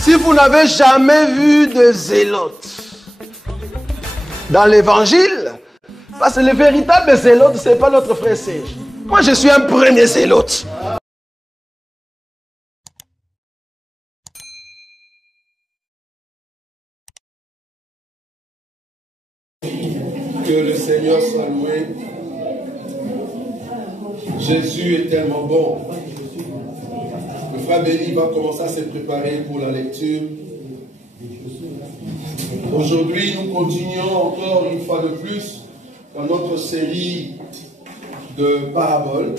Si vous n'avez jamais vu de zélotes dans l'évangile, parce que le véritable zélote, ce n'est pas notre frère Serge. Moi, je suis un premier zélote. Que le Seigneur soit loué. Jésus est tellement bon. Le frère Béni va commencer à se préparer pour la lecture. Aujourd'hui, nous continuons encore une fois de plus dans notre série de paraboles.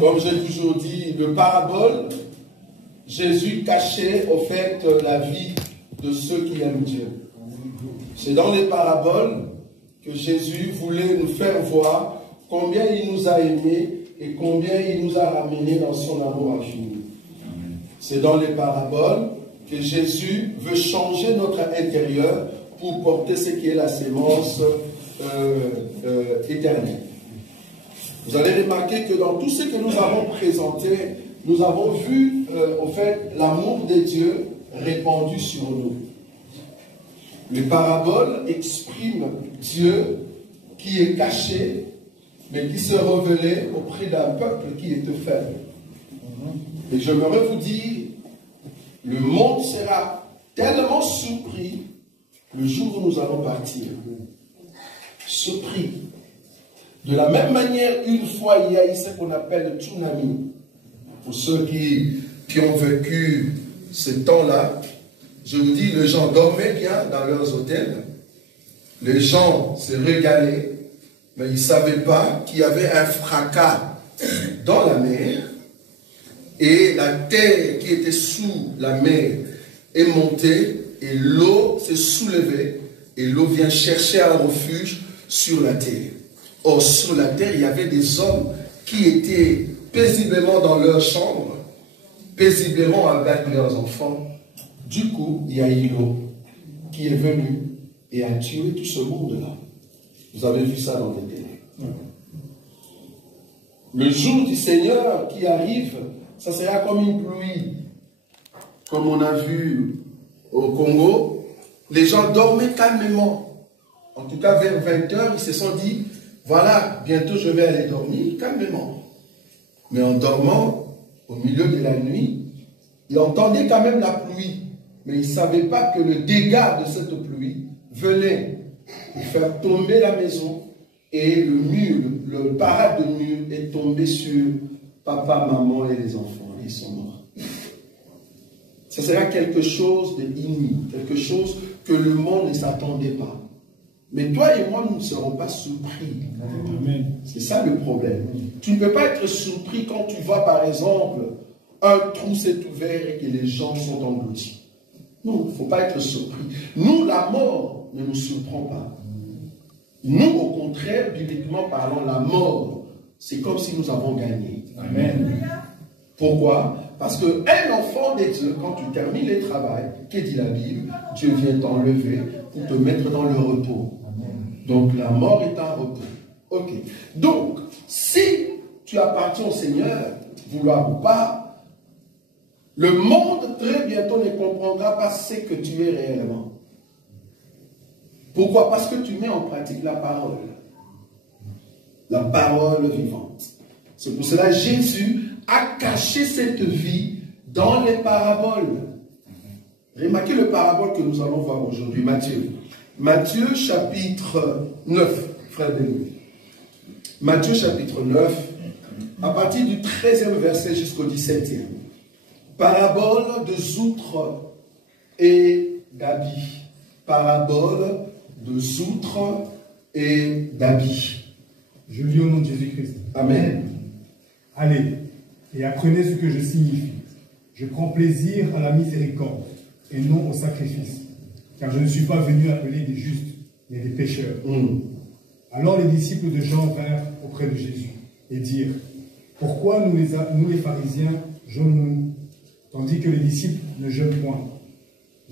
Comme j'ai toujours dit, le parabole, Jésus cachait au fait la vie de ceux qui aiment Dieu. C'est dans les paraboles que Jésus voulait nous faire voir combien il nous a aimés et combien il nous a ramenés dans son amour infini. C'est dans les paraboles que Jésus veut changer notre intérieur pour porter ce qui est la sémence éternelle. Vous allez remarquer que dans tout ce que nous avons présenté, nous avons vu au fait l'amour de Dieu répandu sur nous. Les paraboles expriment Dieu qui est caché, mais qui se révélait auprès d'un peuple qui était faible. Et j'aimerais vous dire, le monde sera tellement surpris le jour où nous allons partir. Surpris. De la même manière, une fois, il y a eu ce qu'on appelle le tsunami. Pour ceux qui ont vécu ce temps-là, je vous dis, les gens dormaient bien dans leurs hôtels. Les gens se régalaient, mais ils ne savaient pas qu'il y avait un fracas dans la mer. Et la terre qui était sous la mer est montée et l'eau s'est soulevée et l'eau vient chercher un refuge sur la terre. Or, sur la terre, il y avait des hommes qui étaient paisiblement dans leur chambre, paisiblement avec leurs enfants. Du coup, il y a eu l'eau qui est venue et a tué tout ce monde-là. Vous avez vu ça dans les télés. Le jour du Seigneur qui arrive, ça sera comme une pluie. Comme on a vu au Congo, les gens dormaient calmement. En tout cas, vers 20 h, ils se sont dit, voilà, bientôt je vais aller dormir calmement. Mais en dormant, au milieu de la nuit, ils entendaient quand même la pluie. Mais ils ne savaient pas que le dégât de cette pluie venait de faire tomber la maison et le mur, le parade de mur est tombé sur papa, maman et les enfants. Ils sont morts. Ce sera quelque chose d'inouï, quelque chose que le monde ne s'attendait pas. Mais toi et moi, nous ne serons pas surpris. C'est ça le problème. Tu ne peux pas être surpris quand tu vois, par exemple, un trou s'est ouvert et que les gens sont engloutis. Non, il ne faut pas être surpris. Nous, la mort ne nous surprend pas. Nous, au contraire, bibliquement parlant, la mort, c'est comme si nous avons gagné. Amen. Pourquoi? Parce qu'un enfant de Dieu, quand tu termines le travail, qu'est dit la Bible? Dieu vient t'enlever pour te mettre dans le repos. Donc la mort est un repos. Ok. Donc, si tu appartiens au Seigneur, vouloir ou pas, le monde très bientôt ne comprendra pas ce que tu es réellement. Pourquoi? Parce que tu mets en pratique la parole. La parole vivante. C'est pour cela que Jésus a caché cette vie dans les paraboles. Remarquez le parabole que nous allons voir aujourd'hui, Matthieu. Matthieu chapitre 9, frère Denis. Matthieu chapitre 9, à partir du 13e verset jusqu'au 17e. Parabole de Zoutre et d'Abi. Parabole de Zoutre et d'Abi. Je lis au nom de Jésus-Christ. Amen. Allez, et apprenez ce que je signifie. Je prends plaisir à la miséricorde et non au sacrifice, car je ne suis pas venu appeler des justes, mais des pécheurs. Alors les disciples de Jean vinrent auprès de Jésus et dirent, pourquoi nous les pharisiens jeûnons-nous, tandis que les disciples ne jeûnent point?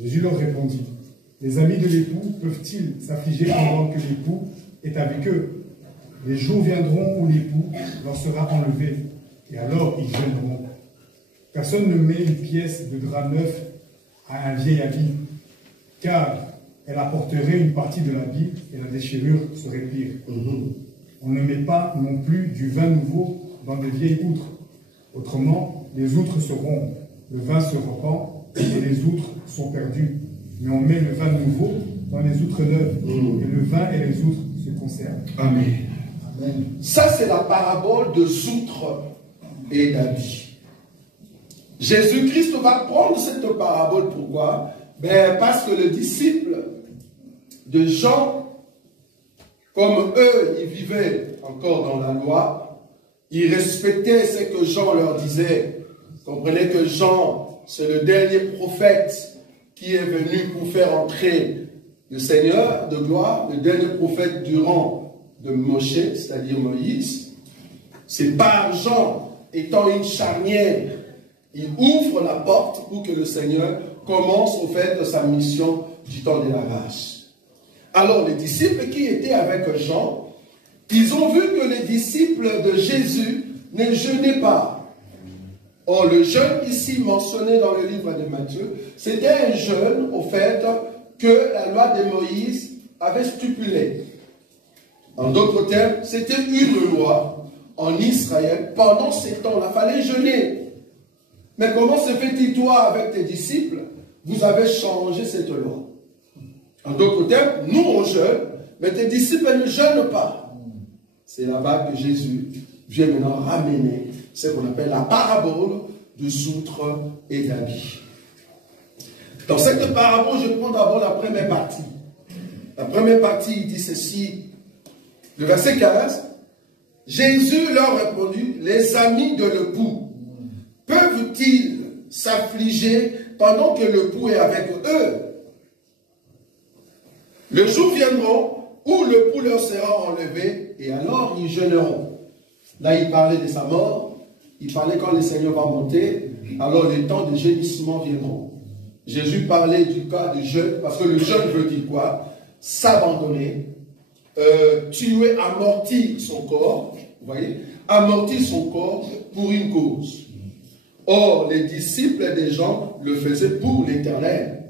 Jésus leur répondit, les amis de l'époux peuvent-ils s'affliger pendant que l'époux est avec eux? Les jours viendront où l'époux leur sera enlevé, et alors ils jeûneront. Personne ne met une pièce de drap neuf à un vieil habit, car elle apporterait une partie de l'habit et la déchirure serait pire. On ne met pas non plus du vin nouveau dans des vieilles outres. Autrement, les outres se rompent, le vin se repent et les outres sont perdues. Mais on met le vin nouveau dans les outres neuves et le vin et les outres se conservent. Amen. Amen. Ça, c'est la parabole de outres et d'habits. Jésus-Christ va prendre cette parabole. Pourquoi? Parce que les disciples de Jean, comme eux, ils vivaient encore dans la loi, ils respectaient ce que Jean leur disait. Comprenez que Jean, c'est le dernier prophète qui est venu pour faire entrer le Seigneur de gloire, le dernier prophète du rang de Moshe, c'est-à-dire Moïse. C'est par Jean, étant une charnière, il ouvre la porte pour que le Seigneur commence au fait de sa mission du temps de la grâce. Alors les disciples qui étaient avec Jean, ils ont vu que les disciples de Jésus ne jeûnaient pas. Or, le jeûne ici mentionné dans le livre de Matthieu, c'était un jeûne, au fait, que la loi de Moïse avait stipulé. En d'autres termes, c'était une loi en Israël. Pendant ces temps-là, il fallait jeûner. Mais comment se fait-il, toi, avec tes disciples, vous avez changé cette loi? En d'autres termes, nous, on jeûne, mais tes disciples ne jeûnent pas. C'est là-bas que Jésus vient maintenant ramener ce qu'on appelle la parabole de outres et d'habits. Dans cette parabole, je prends d'abord la première partie. La première partie, il dit ceci. Le verset 15. Jésus leur répondit, les amis de l'époux, peuvent-ils s'affliger pendant que l'époux est avec eux? Le jour viendra où l'époux leur sera enlevé, et alors ils jeûneront. Là, il parlait de sa mort, il parlait quand le Seigneur va monter, alors les temps de gémissement viendront. Jésus parlait du cas du jeûne, parce que le jeûne veut dire quoi? S'abandonner, tuer, amortir son corps, vous voyez, amortir son corps pour une cause. Or, les disciples des gens le faisaient pour l'Éternel.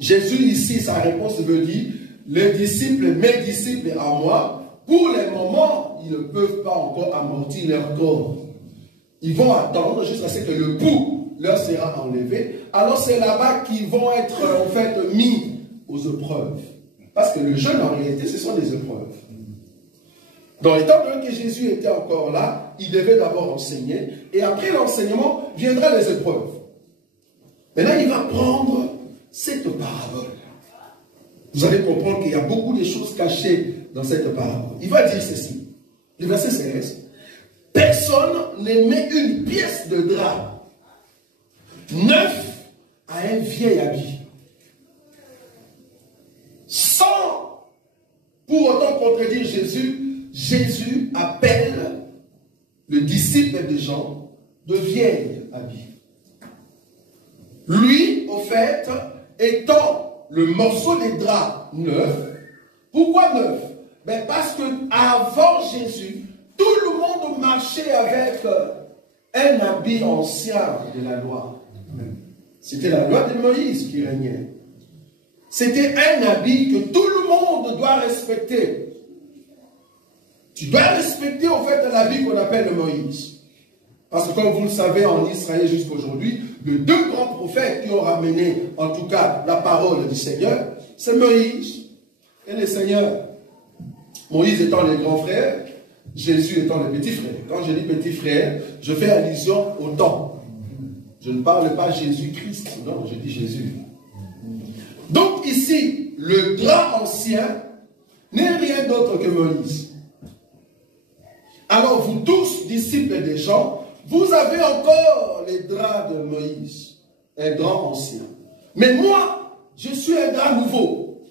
Jésus ici, sa réponse veut dire, les disciples, mes disciples à moi, pour les moments, ils ne peuvent pas encore amortir leur corps. Ils vont attendre jusqu'à ce que le pouls leur sera enlevé. Alors c'est là-bas qu'ils vont être en fait mis aux épreuves. Parce que le jeûne en réalité, ce sont des épreuves. Donc étant donné que Jésus était encore là, il devait d'abord enseigner. Et après l'enseignement, viendront les épreuves. Maintenant, il va prendre cette parabole. Vous allez comprendre qu'il y a beaucoup de choses cachées dans cette parabole. Il va dire ceci. Le verset 16. Personne ne met une pièce de drap neuf à un vieil habit, sans pour autant contredire Jésus. Jésus appelle le disciple de Jean de vieil habit. Lui, au fait, étant le morceau des draps neuf. Pourquoi neuf? Parce qu'avant Jésus, tout le monde marchait avec un habit ancien de la loi. C'était la loi de Moïse qui régnait. C'était un habit que tout le monde doit respecter. Tu dois respecter en fait l'habit qu'on appelle le Moïse. Parce que comme vous le savez, en Israël jusqu'à aujourd'hui, les deux grands prophètes qui ont ramené en tout cas la parole du Seigneur, c'est Moïse et le Seigneur. Moïse étant le grand frère, Jésus étant le petit frère. Quand je dis petit frère, je fais allusion au temps. Je ne parle pas Jésus-Christ, non, je dis Jésus. Donc ici, le drap ancien n'est rien d'autre que Moïse. Alors vous tous, disciples des gens, vous avez encore les draps de Moïse, un drap ancien. Mais moi, je suis un drap nouveau.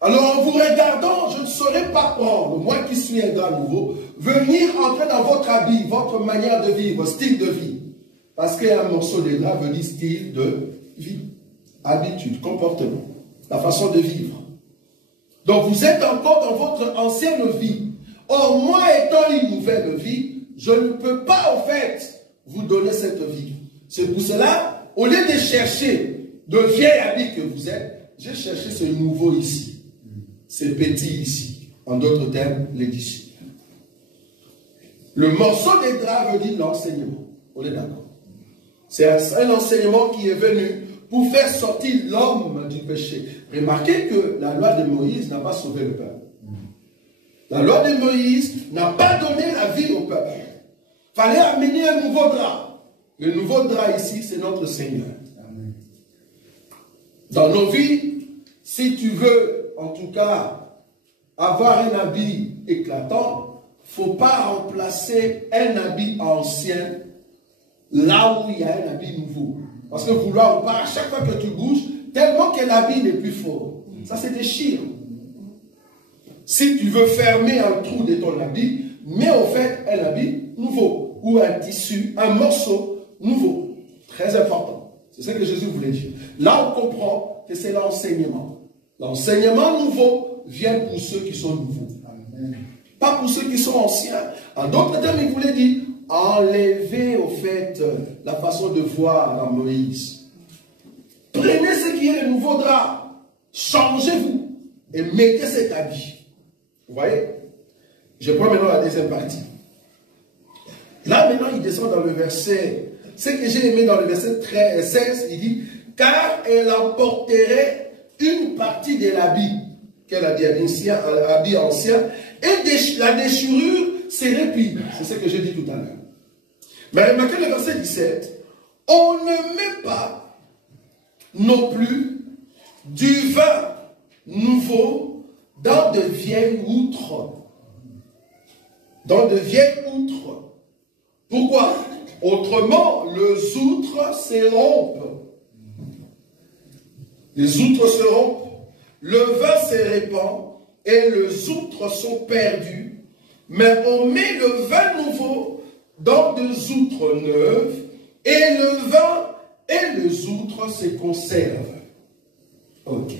Alors en vous regardant, je ne saurais pas prendre, moi qui suis un drap nouveau, venir entrer dans votre habit, votre manière de vivre, style de vie. Parce qu'un morceau de drap veut dire style de vie, habitude, comportement, la façon de vivre. Donc vous êtes encore dans votre ancienne vie. Or, moi étant une nouvelle vie, je ne peux pas, en fait, vous donner cette vie. C'est pour cela, au lieu de chercher de vieil habit que vous êtes, j'ai cherché ce nouveau ici. Ce petit ici. En d'autres termes, les disciples. Le morceau des draps veut dire l'enseignement. On est d'accord. C'est un enseignement qui est venu pour faire sortir l'homme du péché. Remarquez que la loi de Moïse n'a pas sauvé le peuple. La loi de Moïse n'a pas donné la vie au peuple. Il fallait amener un nouveau drap. Le nouveau drap ici, c'est notre Seigneur. Amen. Dans nos vies, si tu veux, en tout cas, avoir un habit éclatant, il ne faut pas remplacer un habit ancien là où il y a un habit nouveau. Parce que vouloir ou pas, à chaque fois que tu bouges, tellement que l'habit n'est plus fort, ça se déchire. Si tu veux fermer un trou de ton habit, mets au fait un habit nouveau, ou un tissu, un morceau nouveau. Très important. C'est ce que Jésus voulait dire. Là, on comprend que c'est l'enseignement. L'enseignement nouveau vient pour ceux qui sont nouveaux. Amen. Pas pour ceux qui sont anciens. En d'autres termes, il voulait dire, enlevez au fait la façon de voir dans Moïse. Prenez ce qui est le nouveau drap. Changez-vous et mettez cet habit. Vous voyez? Je prends maintenant la deuxième partie. Là, maintenant, il descend dans le verset. Ce que j'ai aimé dans le verset 16, il dit, car elle emporterait une partie de l'habit, qu'elle a dit habit ancien, et la déchirure serait pire. C'est ce que j'ai dit tout à l'heure. Mais remarquez le verset 17. On ne met pas non plus du vin nouveau dans de vieilles outres. Dans de vieilles outres. Pourquoi? Autrement, les outres se rompent. Les outres se rompent. Le vin se répand et les outres sont perdues. Mais on met le vin nouveau dans des outres neuves et le vin et les outres se conservent. Ok.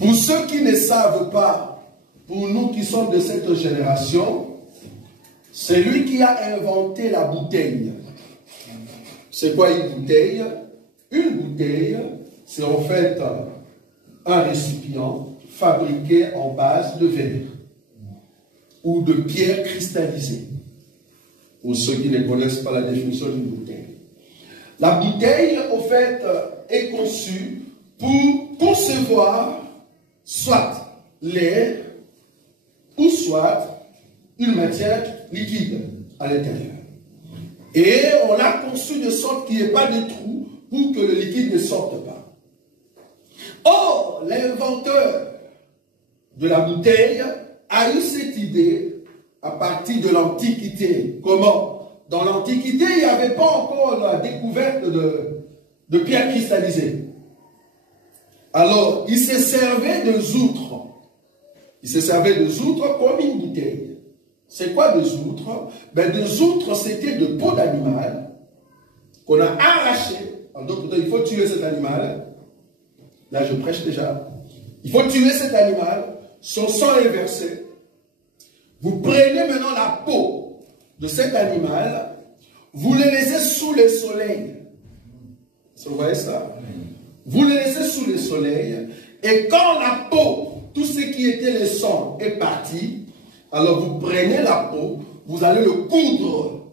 Pour ceux qui ne savent pas, pour nous qui sommes de cette génération, c'est lui qui a inventé la bouteille. C'est quoi une bouteille? Une bouteille, c'est en fait un récipient fabriqué en base de verre ou de pierre cristallisée. Pour ceux qui ne connaissent pas la définition d'une bouteille. La bouteille, au fait, est conçue pour concevoir soit l'air ou soit une matière liquide à l'intérieur. Et on l'a conçu de sorte qu'il n'y ait pas de trou pour que le liquide ne sorte pas. Or, l'inventeur de la bouteille a eu cette idée à partir de l'Antiquité. Comment? Dans l'Antiquité, il n'y avait pas encore la découverte de pierres cristallisées. Alors, il se servait de outres. Il se servait de outres comme une bouteille. C'est quoi des outres? Ben, des outres, c'était de peau d'animal qu'on a arraché. En d'autres temps, il faut tuer cet animal. Là, je prêche déjà. Il faut tuer cet animal. Son sang est versé. Vous prenez maintenant la peau de cet animal. Vous le laissez sous le soleil. Vous voyez ça? Vous le laissez sous le soleil. Et quand la peau, tout ce qui était le sang est parti, alors vous prenez la peau, vous allez le coudre.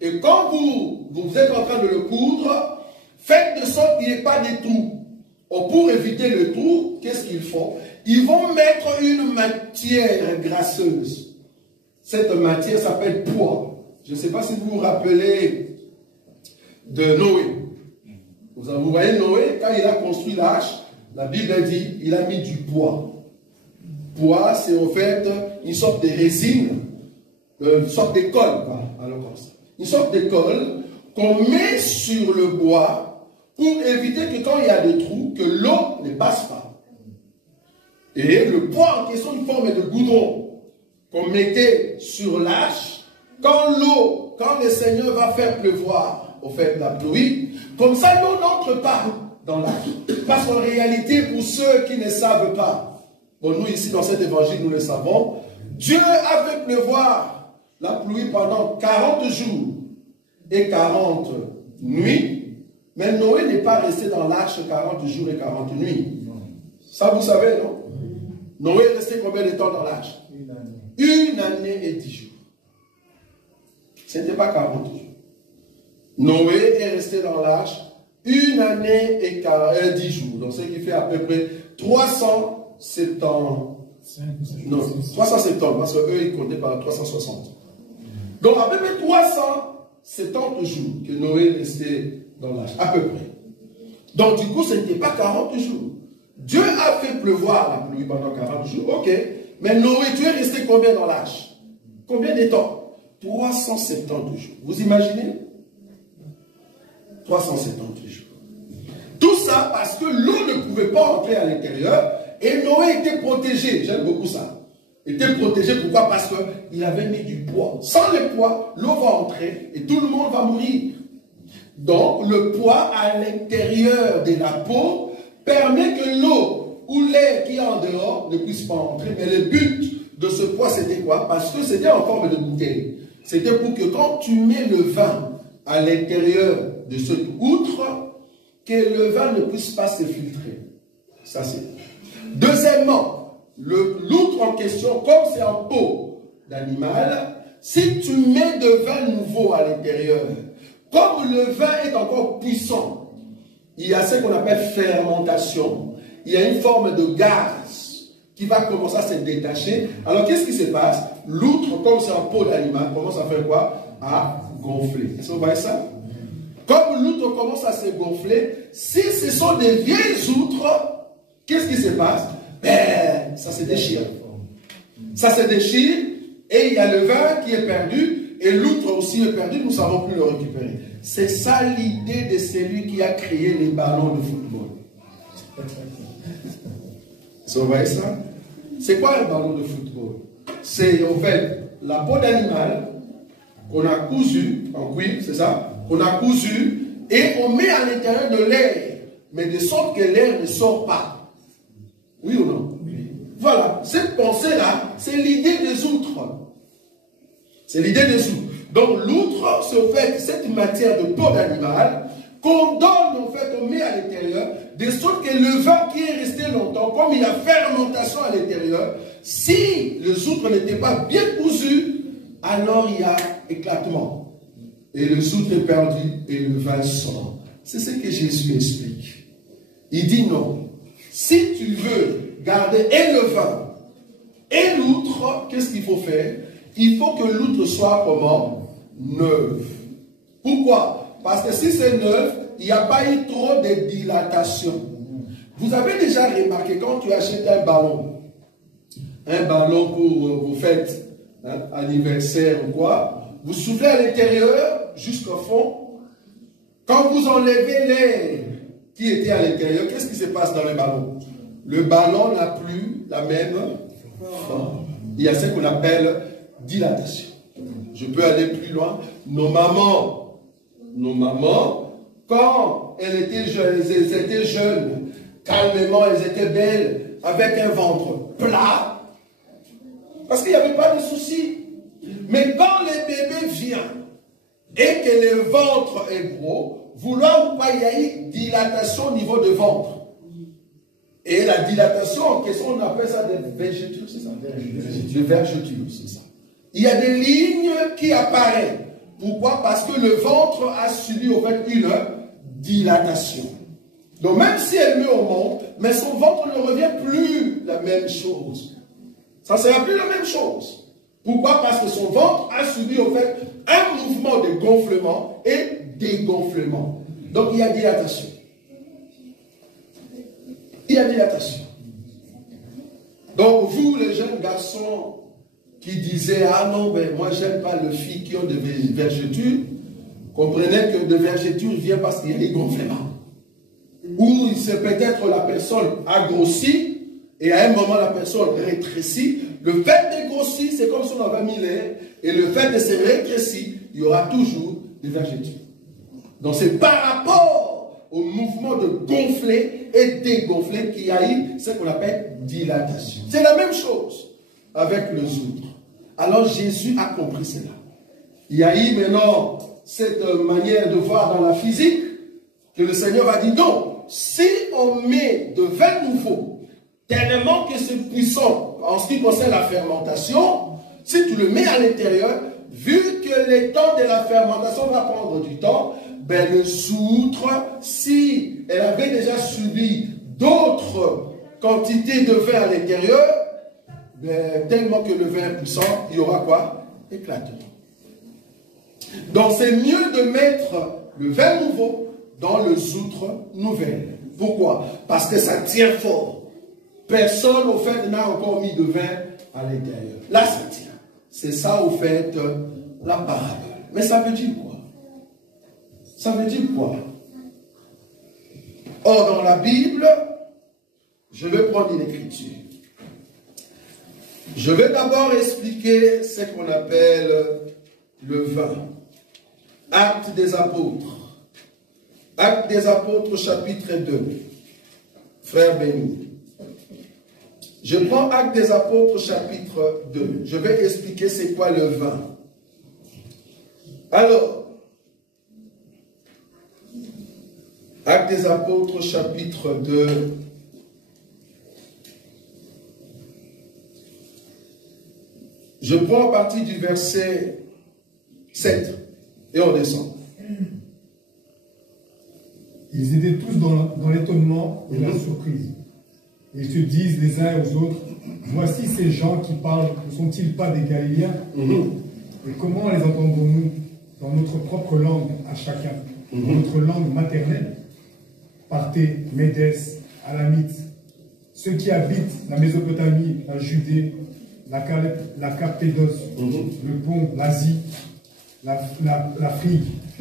Et quand vous êtes en train de le coudre, faites de sorte qu'il n'y ait pas de trous. Pour éviter le trou, qu'est-ce qu'ils font? Ils vont mettre une matière grasseuse. Cette matière s'appelle pois. Je ne sais pas si vous vous rappelez de Noé. Vous voyez Noé, quand il a construit l'arche, la Bible dit, il a mis du bois. Bois, c'est en fait une sorte de résine, une sorte de colle, une sorte de colle qu'on met sur le bois pour éviter que quand il y a des trous, que l'eau ne passe pas. Et le bois en question, une forme de goudron qu'on mettait sur l'arche, quand le Seigneur va faire pleuvoir, au fait, la pluie, comme ça l'eau n'entre pas dans l'arche. Parce qu'en réalité, pour ceux qui ne savent pas, bon, nous ici dans cet évangile, nous le savons, Dieu a fait pleuvoir la pluie pendant 40 jours et 40 nuits, mais Noé n'est pas resté dans l'arche 40 jours et 40 nuits. Ça, vous savez, non? Noé est resté combien de temps dans l'arche? Une année et 10 jours. Ce n'était pas 40 jours. Noé est resté dans l'arche une année et 10 jours. Donc, ce qui fait à peu près 370. Non, 370, parce qu'eux, ils comptaient par 360. Donc, à peu près 370 jours que Noé est resté dans l'arche, à peu près. Donc, du coup, ce n'était pas 40 jours. Dieu a fait pleuvoir la pluie pendant 40 jours, ok. Mais Noé, tu es resté combien dans l'arche? Combien de temps? 370 jours. Vous imaginez? 370 jours. Tout ça parce que l'eau ne pouvait pas entrer à l'intérieur et Noé était protégé. J'aime beaucoup ça. Il était protégé, pourquoi? Parce qu'il avait mis du poids. Sans le poids, l'eau va entrer et tout le monde va mourir. Donc, le poids à l'intérieur de la peau permet que l'eau ou l'air qui est en dehors ne puisse pas entrer. Mais le but de ce poids, c'était quoi? Parce que c'était en forme de bouteille. C'était pour que quand tu mets le vin à l'intérieur de cette outre, que le vin ne puisse pas se filtrer. Ça, c'est. Deuxièmement, l'outre en question, comme c'est en peau d'animal, si tu mets de vin nouveau à l'intérieur, comme le vin est encore puissant, il y a ce qu'on appelle fermentation. Il y a une forme de gaz qui va commencer à se détacher. Alors, qu'est-ce qui se passe? L'outre, comme c'est en peau d'animal, commence à faire quoi? À gonfler. Est-ce que vous voyez ça? Comme l'outre commence à se gonfler, si ce sont des vieilles outres, qu'est-ce qui se passe? Ben, ça se déchire. Ça se déchire et il y a le vin qui est perdu et l'outre aussi est perdu, nous ne savons plus le récupérer. C'est ça l'idée de celui qui a créé les ballons de football. Vous voyez ça? C'est quoi un ballon de football? C'est en fait la peau d'animal qu'on a cousu en cuir, c'est ça? Qu'on a cousu et on met à l'intérieur de l'air, mais de sorte que l'air ne sort pas. Oui ou non? Oui. Voilà, cette pensée-là, c'est l'idée des outres. C'est l'idée des outres. Donc l'outre, c'est en fait cette matière de peau d'animal qu'on donne, en fait, on met à l'intérieur, de sorte que le vin qui est resté longtemps, comme il y a fermentation à l'intérieur, si les outres n'étaient pas bien cousus, alors il y a éclatement. Et le outre est perdu et le vin sort. C'est ce que Jésus explique. Il dit non. Si tu veux garder et le vin et l'outre, qu'est-ce qu'il faut faire? Il faut que l'outre soit comment? Neuve. Pourquoi? Parce que si c'est neuf, il n'y a pas eu trop de dilatation. Vous avez déjà remarqué quand tu achètes un ballon pour vos fêtes, hein, anniversaire ou quoi, vous soufflez à l'intérieur jusqu'au fond. Quand vous enlevez l'air qui était à l'intérieur, qu'est-ce qui se passe dans le ballon? Le ballon n'a plus la même forme. Il y a ce qu'on appelle dilatation. Je peux aller plus loin. Nos mamans, quand elles étaient jeunes, calmement, elles étaient belles, avec un ventre plat, parce qu'il n'y avait pas de souci. Mais quand le bébé vient et que le ventre est gros, vouloir ou pas, il y a eu dilatation au niveau de ventre. Et la dilatation en question, on appelle ça des vergetures, c'est ça? Des vergetures, c'est ça. Il y a des lignes qui apparaissent. Pourquoi? Parce que le ventre a subi au fait une dilatation. Donc même si elle met au monde, mais son ventre ne revient plus la même chose. Ça ne sera plus la même chose. Pourquoi? Parce que son ventre a subi au fait un mouvement de gonflement et dégonflement. Donc il y a dilatation. Il y a dilatation. Donc vous les jeunes garçons qui disaient « Ah non, ben, moi j'aime pas les filles qui ont des vergetures », comprenez que de vergetures vient parce qu'il y a des gonflements. Ou c'est peut-être la personne a grossi et à un moment la personne rétrécit. Le fait de grossir, c'est comme si on avait mis l'air, et le fait de se rétrécir, il y aura toujours des vergetures. Donc c'est par rapport au mouvement de gonfler et dégonfler qu'il y a eu ce qu'on appelle dilatation. C'est la même chose avec les autres. Alors Jésus a compris cela. Il y a eu maintenant cette manière de voir dans la physique que le Seigneur va dire non, si on met de vin nouveau, tellement que c'est puissant en ce qui concerne la fermentation, si tu le mets à l'intérieur, vu que le temps de la fermentation va prendre du temps, ben le soutre, si elle avait déjà subi d'autres quantités de vin à l'intérieur, ben, tellement que le vin est puissant, il y aura quoi? Éclatement. Donc c'est mieux de mettre le vin nouveau dans le soutre nouvelle. Pourquoi? Parce que ça tient fort. Personne au fait n'a encore mis de vin à l'intérieur. Là ça tient. C'est ça au fait la parabole. Mais ça veut dire quoi? Ça veut dire quoi? Or dans la Bible, je vais prendre une écriture. Je vais d'abord expliquer ce qu'on appelle le vin. Actes des apôtres. Actes des apôtres chapitre 2. Frère béni. Je prends Actes des apôtres chapitre 2. Je vais expliquer c'est quoi le vin. Alors, Actes des apôtres chapitre 2. Je prends à partir du verset 7 et on descend. Ils étaient tous dans l'étonnement et la surprise. Ils se disent les uns aux autres, voici ces gens qui parlent, ne sont-ils pas des Galiléens? Et comment les entendons-nous dans notre propre langue à chacun, dans notre langue maternelle? Partez, Médès, Alamites, ceux qui habitent la Mésopotamie, la Judée, la Cappadoce, le Pont, l'Asie, la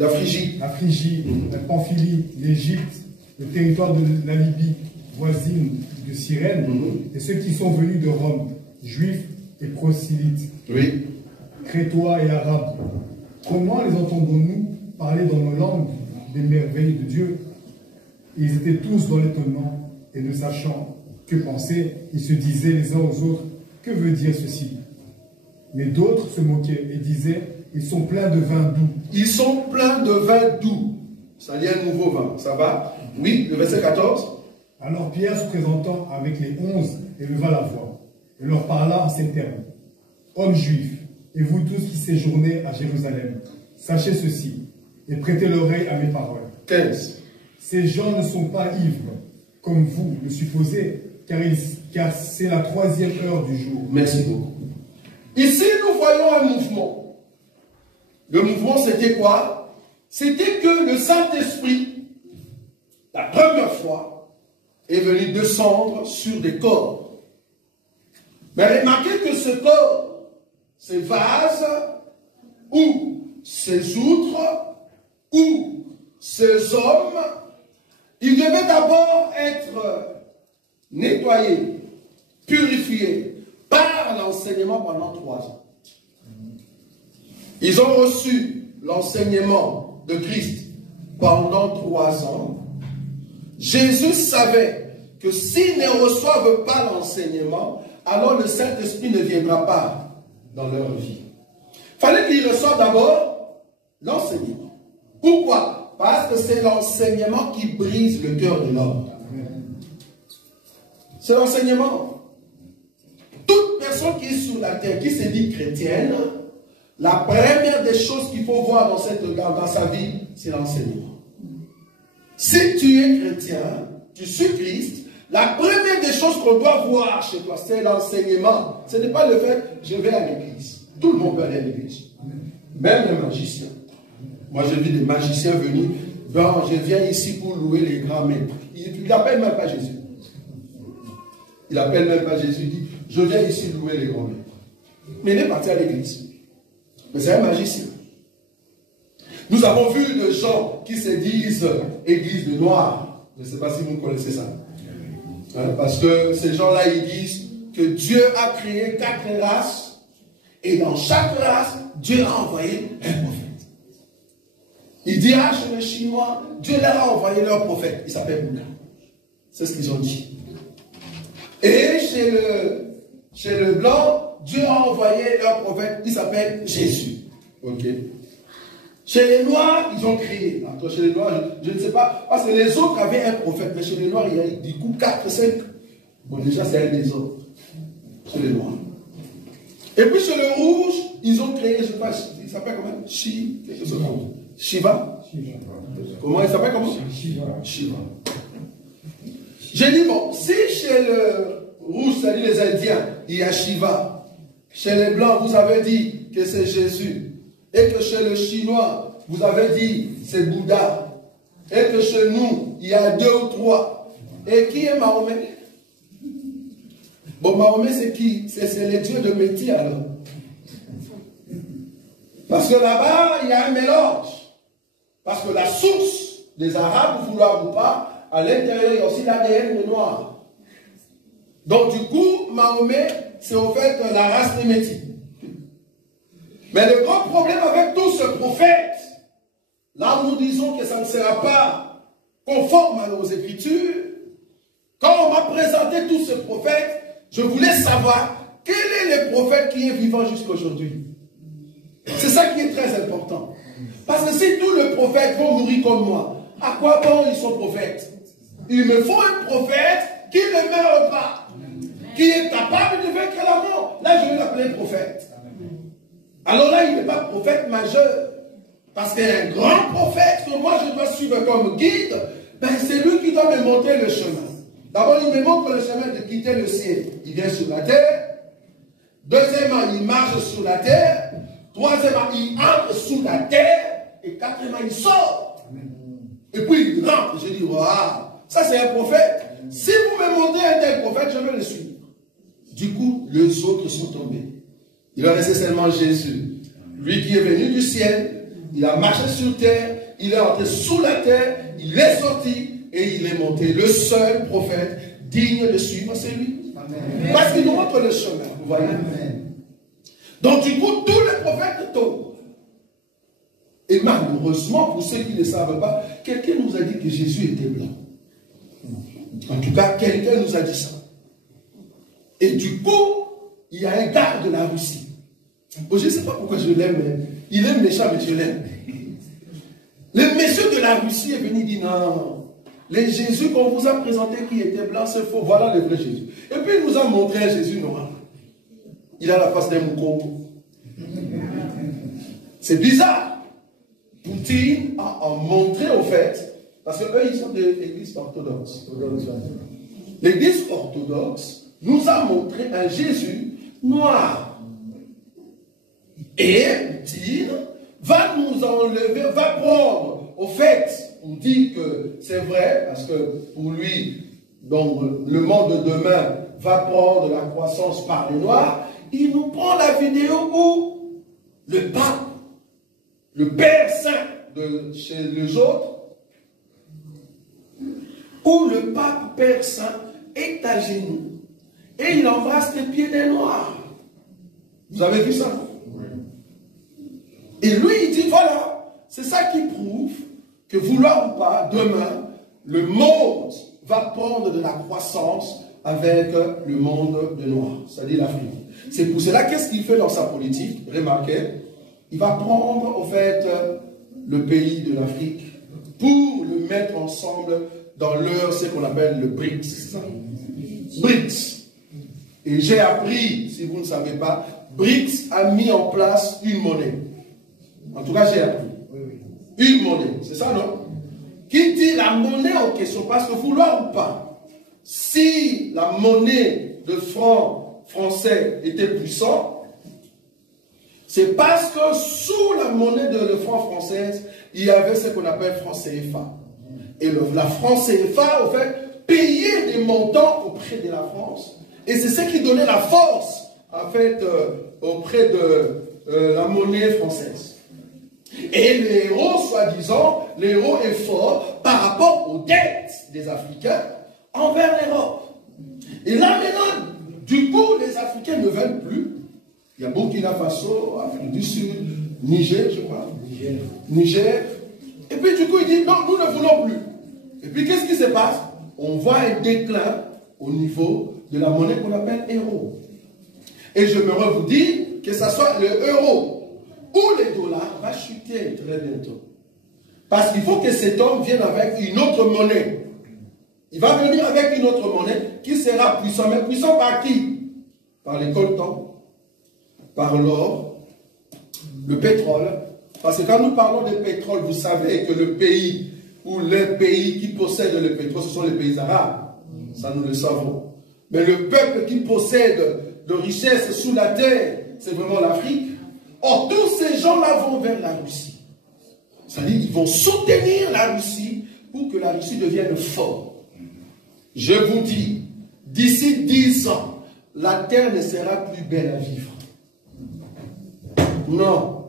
Phrygie, la Pamphylie, l'Égypte, le territoire de la Libye voisine de Cyrène, et ceux qui sont venus de Rome, juifs et prosélytes, crétois et arabes. Comment les entendons-nous parler dans nos langues des merveilles de Dieu? Ils étaient tous dans l'étonnement, et ne sachant que penser, ils se disaient les uns aux autres, que veut dire ceci? Mais d'autres se moquaient et disaient, ils sont pleins de vin doux. Ils sont pleins de vin doux. Ça dit un nouveau vin. Ça va? Oui, le verset 14. Alors Pierre, se présentant avec les 11, éleva la voix et leur parla en ces termes. Hommes juifs, et vous tous qui séjournez à Jérusalem, sachez ceci, et prêtez l'oreille à mes paroles. 15. Ces gens ne sont pas ivres, comme vous le supposez, car c'est la 3e heure du jour. Merci beaucoup. Ici, nous voyons un mouvement. Le mouvement, c'était quoi? C'était que le Saint-Esprit, la première fois, est venu descendre sur des corps. Mais remarquez que ce corps, ces vases, ou ces outres, ou ces hommes, ils devaient d'abord être nettoyés, purifiés par l'enseignement pendant 3 ans. Ils ont reçu l'enseignement de Christ pendant 3 ans. Jésus savait que s'ils ne reçoivent pas l'enseignement, alors le Saint-Esprit ne viendra pas dans leur vie. Il fallait qu'ils reçoivent d'abord l'enseignement. Pourquoi? Parce que c'est l'enseignement qui brise le cœur de l'homme. C'est l'enseignement. Toute personne qui est sur la terre, qui se dit chrétienne, la première des choses qu'il faut voir dans sa vie, c'est l'enseignement. Si tu es chrétien, tu suis Christ, la première des choses qu'on doit voir chez toi, c'est l'enseignement. Ce n'est pas le fait, je vais à l'église. Tout le monde peut aller à l'église. Même les magiciens. Moi, j'ai vu des magiciens venir. Bon, je viens ici pour louer les grands maîtres. Il n'appelle même pas Jésus. Il n'appelle même pas Jésus. Il dit, je viens ici louer les grands maîtres. Mais il est parti à l'église. Mais c'est un magicien. Nous avons vu des gens qui se disent église de noir. Je ne sais pas si vous connaissez ça. Hein, parce que ces gens-là, ils disent que Dieu a créé 4 races. Et dans chaque race, Dieu a envoyé un prophète. Il dit, ah, chez les Chinois, Dieu leur a envoyé leur prophète. Il s'appelle Bouddha. C'est ce qu'ils ont dit. Et chez le blanc, Dieu a envoyé leur prophète. Il s'appelle Jésus. Ok. Chez les Noirs, ils ont créé. Entre chez les Noirs, je ne sais pas. Parce que les autres avaient un prophète. Mais chez les Noirs, il y a du coup 4, 5. Bon, déjà, c'est un des autres. Chez les Noirs. Et puis chez les Rouges, ils ont créé, je ne sais pas, il s'appelle comment? Shiva. Comment il s'appelle comment? Shiva. J'ai dit, bon, si chez le Rouge, c'est-à-dire les Indiens, il y a Shiva. Chez les Blancs, vous avez dit que c'est Jésus. Et que chez le Chinois, vous avez dit c'est Bouddha. Et que chez nous, il y a 2 ou 3. Et qui est Mahomet? Bon, Mahomet, c'est qui? C'est les dieux de Métis, alors. Parce que là-bas, il y a un mélange. Parce que la source des Arabes, vouloir ou pas, à l'intérieur, il y a aussi l'ADN des Noirs. Donc, du coup, Mahomet, c'est en fait la race des Métis. Mais le grand problème avec tout ce prophète, là où nous disons que ça ne sera pas conforme à nos Écritures, quand on m'a présenté tous ces prophètes, je voulais savoir quel est le prophète qui est vivant jusqu'à aujourd'hui. C'est ça qui est très important. Parce que si tous les prophètes vont mourir comme moi, à quoi bon ils sont prophètes? Il me faut un prophète qui ne meurt pas, qui est capable de vaincre la mort. Là, je vais l'appeler prophète. Alors là, il n'est pas prophète majeur. Parce qu'un grand prophète que moi je dois suivre comme guide, ben c'est lui qui doit me montrer le chemin. D'abord, il me montre le chemin de quitter le ciel. Il vient sur la terre. Deuxièmement, il marche sur la terre. Troisièmement, il entre sous la terre. Et quatrièmement, il sort. Et puis il rentre. Je dis, waouh, ça c'est un prophète. Si vous me montrez un tel prophète, je vais le suivre. Du coup, les autres sont tombés. Il en restait seulement Jésus. Lui qui est venu du ciel, il a marché sur terre, il est entré sous la terre, il est sorti et il est monté. Le seul prophète digne de suivre, c'est lui. Amen. Parce qu'il nous montre le chemin. Vous voyez? Amen. Donc du coup, tous les prophètes tombent. Et malheureusement, pour ceux qui ne savent pas, quelqu'un nous a dit que Jésus était blanc. En tout cas, quelqu'un nous a dit ça. Et du coup, il y a un gars de la Russie. Je ne sais pas pourquoi je l'aime, mais il est méchant, mais je l'aime. Le monsieur de la Russie est venu dire non, les Jésus qu'on vous a présenté qui était blanc, c'est faux. Voilà le vrai Jésus. Et puis il nous a montré un Jésus noir. Il a la face d'un mouton. C'est bizarre. Poutine a montré au fait, parce qu'eux ils sont de l'église orthodoxe. L'église orthodoxe nous a montré un Jésus noir. Et Poutine va nous enlever, va prendre, au fait, on dit que c'est vrai, parce que pour lui, donc, le monde de demain va prendre la croissance par les Noirs. Il nous prend la vidéo où le pape, le Père Saint de chez les autres, où le pape Père Saint est à genoux et il embrasse les pieds des Noirs. Vous avez vu ça? Oui. Et lui, il dit, voilà, c'est ça qui prouve que vouloir ou pas, demain, le monde va prendre de la croissance avec le monde de Noirs, c'est-à-dire l'Afrique. C'est pour cela, qu'est-ce qu'il fait dans sa politique? Remarquez, il va prendre, au fait, le pays de l'Afrique pour le mettre ensemble dans leur, ce qu'on appelle le BRICS. BRICS. Et j'ai appris, si vous ne savez pas, BRICS a mis en place une monnaie. En tout cas, j'ai appris. Une monnaie, c'est ça, non? Qui dit la monnaie en question, parce que vouloir ou pas, si la monnaie de franc français était puissante, c'est parce que sous la monnaie de franc française, il y avait ce qu'on appelle franc CFA. Et la franc CFA, au fait, payait des montants auprès de la France. Et c'est ce qui donnait la force, en fait, auprès de la monnaie française. Et les héros, soi-disant, les héros est fort par rapport aux dettes des Africains envers l'Europe. Et là, maintenant, du coup, les Africains ne veulent plus. Il y a Burkina Faso, Afrique du Sud, Niger, je crois. Niger. Et puis, du coup, il dit, non, nous ne voulons plus. Et puis, qu'est-ce qui se passe? On voit un déclin au niveau de la monnaie qu'on appelle euro. Et je me vous dire que ce soit le euro où les dollars vont chuter très bientôt. Parce qu'il faut que cet homme vienne avec une autre monnaie. Il va venir avec une autre monnaie qui sera puissant. Mais puissant par qui? Par les coltans, par l'or, le pétrole. Parce que quand nous parlons de pétrole, vous savez que le pays ou les pays qui possèdent le pétrole, ce sont les pays arabes. Ça, nous le savons. Mais le peuple qui possède de richesses sous la terre, c'est vraiment l'Afrique. Or, tous ces gens-là vont vers la Russie. C'est-à-dire qu'ils vont soutenir la Russie pour que la Russie devienne forte. Je vous dis, d'ici 10 ans, la terre ne sera plus belle à vivre. Non.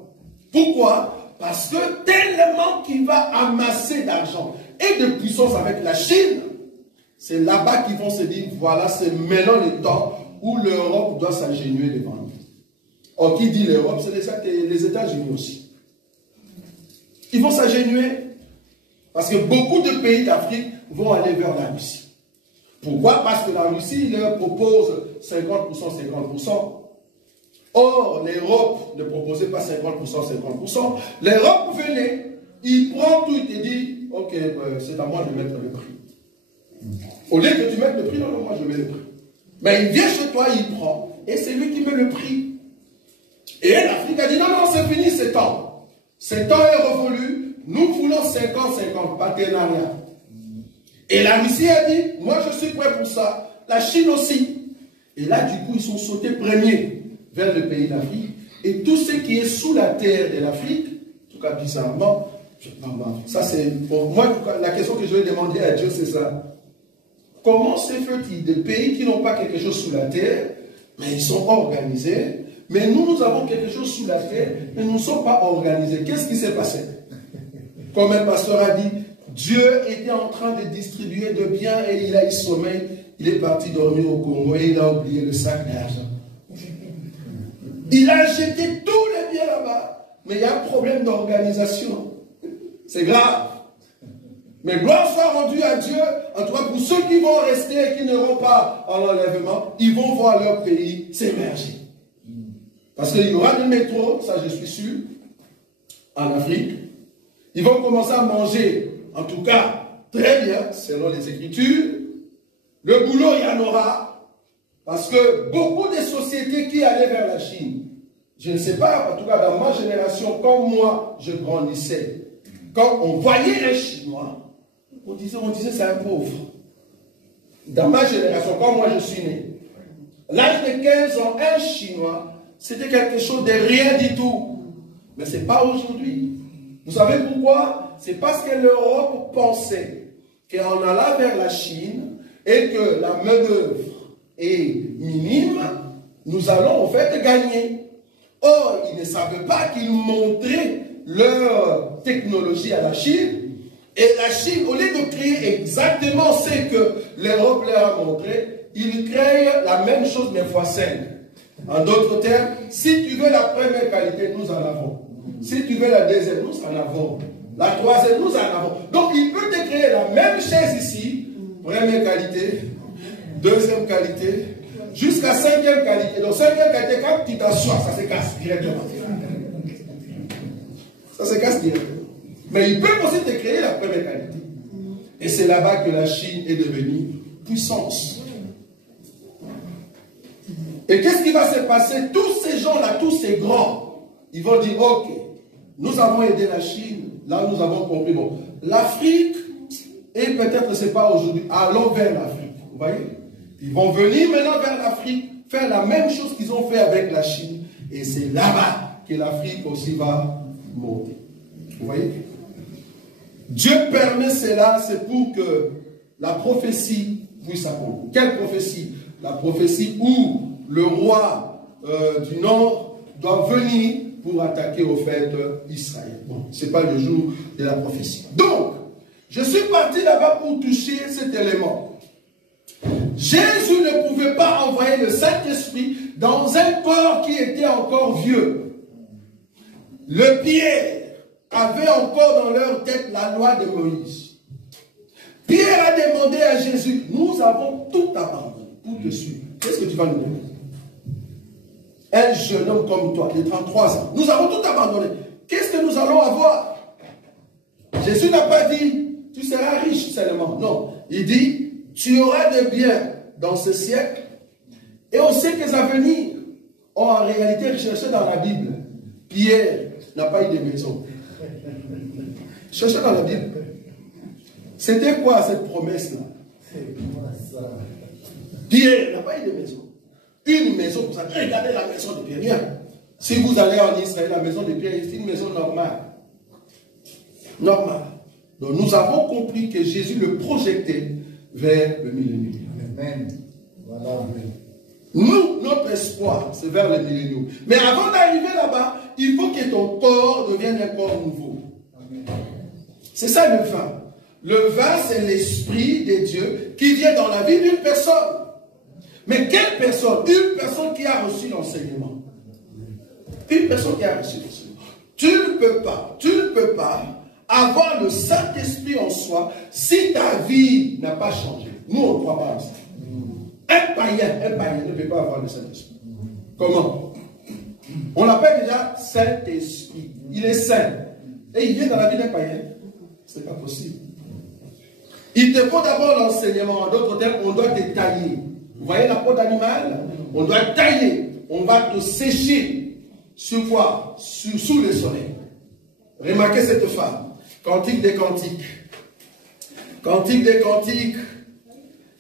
Pourquoi? Parce que tellement qu'il va amasser d'argent et de puissance avec la Chine, c'est là-bas qu'ils vont se dire, voilà, c'est maintenant le temps où l'Europe doit s'agenouiller devant nous. Or, qui dit l'Europe, c'est les États-Unis aussi. Ils vont s'agenouiller. Parce que beaucoup de pays d'Afrique vont aller vers la Russie. Pourquoi? Parce que la Russie leur propose 50%, 50%. Or, l'Europe ne proposait pas 50%, 50%. L'Europe venait, il prend tout et dit, ok, c'est à moi de mettre le prix. Au lieu que tu mettes le prix, non, moi je mets le prix. Mais il vient chez toi, il prend, et c'est lui qui met le prix. Et l'Afrique a dit, non, non, c'est fini ce temps. Ce temps est révolu, nous voulons 50-50, partenariat. Et la Russie a dit, moi je suis prêt pour ça, la Chine aussi. Et là, du coup, ils sont sautés premiers vers le pays d'Afrique. Et tout ce qui est sous la terre de l'Afrique, en tout cas bizarrement, ça c'est, pour moi, la question que je vais demander à Dieu, c'est ça. Comment se fait-il des pays qui n'ont pas quelque chose sous la terre, mais ils sont organisés, mais nous avons quelque chose sous la terre, mais nous ne sommes pas organisés. Qu'est-ce qui s'est passé? Comme un pasteur a dit, Dieu était en train de distribuer de biens et il a eu sommeil. Il est parti dormir au Congo et il a oublié le sac d'argent. Il a jeté tous les biens là-bas, mais il y a un problème d'organisation. C'est grave. Mais gloire soit rendue à Dieu, en tout cas pour ceux qui vont rester et qui n'auront pas en enlèvement, ils vont voir leur pays s'émerger. Parce qu'il y aura des métros, ça je suis sûr, en Afrique. Ils vont commencer à manger, en tout cas, très bien, selon les Écritures. Le boulot, il y en aura. Parce que beaucoup de sociétés qui allaient vers la Chine, je ne sais pas, en tout cas dans ma génération, quand moi je grandissais, quand on voyait un Chinois, on disait c'est un pauvre. Dans ma génération, quand moi je suis né, l'âge de 15 ans, un Chinois, c'était quelque chose de rien du tout. Mais ce n'est pas aujourd'hui. Vous savez pourquoi? C'est parce que l'Europe pensait qu'en allant vers la Chine et que la main-d'œuvre est minime, nous allons en fait gagner. Or, ils ne savaient pas qu'ils montraient leur technologie à la Chine. Et la Chine, au lieu de créer exactement ce que l'Europe leur a montré, ils créent la même chose mais fois 5. En d'autres termes, si tu veux la première qualité, nous en avons. Si tu veux la deuxième, nous en avons. La troisième, nous en avons. Donc, il peut te créer la même chaise ici, première qualité, deuxième qualité, jusqu'à 5e qualité. Donc, 5e qualité, quand tu t'assois, ça se casse directement. Ça se casse directement. Mais il peut aussi te créer la première qualité. Et c'est là-bas que la Chine est devenue puissance. Et qu'est-ce qui va se passer? Tous ces gens-là, tous ces grands, ils vont dire, ok, nous avons aidé la Chine, là nous avons compris, bon, l'Afrique, et peut-être ce n'est pas aujourd'hui, allons vers l'Afrique. Vous voyez? Ils vont venir maintenant vers l'Afrique, faire la même chose qu'ils ont fait avec la Chine. Et c'est là-bas que l'Afrique aussi va monter. Vous voyez? Dieu permet cela, c'est pour que la prophétie puisse accomplir. Quelle prophétie? La prophétie où le roi du Nord doit venir pour attaquer au fait Israël. Bon, ce n'est pas le jour de la prophétie. Donc, je suis parti là-bas pour toucher cet élément. Jésus ne pouvait pas envoyer le Saint-Esprit dans un corps qui était encore vieux. Le Pierre avait encore dans leur tête la loi de Moïse. Pierre a demandé à Jésus, nous avons tout abandonné pour te suivre. Qu'est-ce que tu vas nous donner? un jeune homme comme toi, de 33 ans. Nous avons tout abandonné. Qu'est-ce que nous allons avoir? Jésus n'a pas dit, tu seras riche seulement. Non, il dit, tu auras des biens dans ce siècle et aux siècles à venir. Or, en réalité, cherchez dans la Bible, Pierre n'a pas eu de maison. Cherchez dans la Bible. C'était quoi cette promesse-là? Pierre n'a pas eu de maison. Une maison pour ça. Regardez la maison de Pierre. Bien. Si vous allez en Israël, la maison de Pierre, c'est une maison normale. Normale. Donc nous avons compris que Jésus le projetait vers le millénium. Amen. Voilà. Nous, notre espoir, c'est vers le millénium. Mais avant d'arriver là-bas, il faut que ton corps devienne un corps nouveau. C'est ça le vin. Le vin, c'est l'esprit de Dieu qui vient dans la vie d'une personne. Mais quelle personne? Une personne qui a reçu l'enseignement. Une personne qui a reçu l'enseignement. Tu ne peux pas avoir le Saint-Esprit en soi si ta vie n'a pas changé. Nous, on ne croit pas à ça. Un païen ne peut pas avoir le Saint-Esprit. Comment? On l'appelle déjà Saint-Esprit. Il est saint. Et il vient dans la vie d'un païen. Ce n'est pas possible. Il te faut d'abord l'enseignement. En d'autres termes, on doit te tailler. Vous voyez la peau d'animal? On doit tailler. On va te sécher. Sur quoi? Sous le soleil. Remarquez cette femme. Cantique des cantiques. Cantique des cantiques.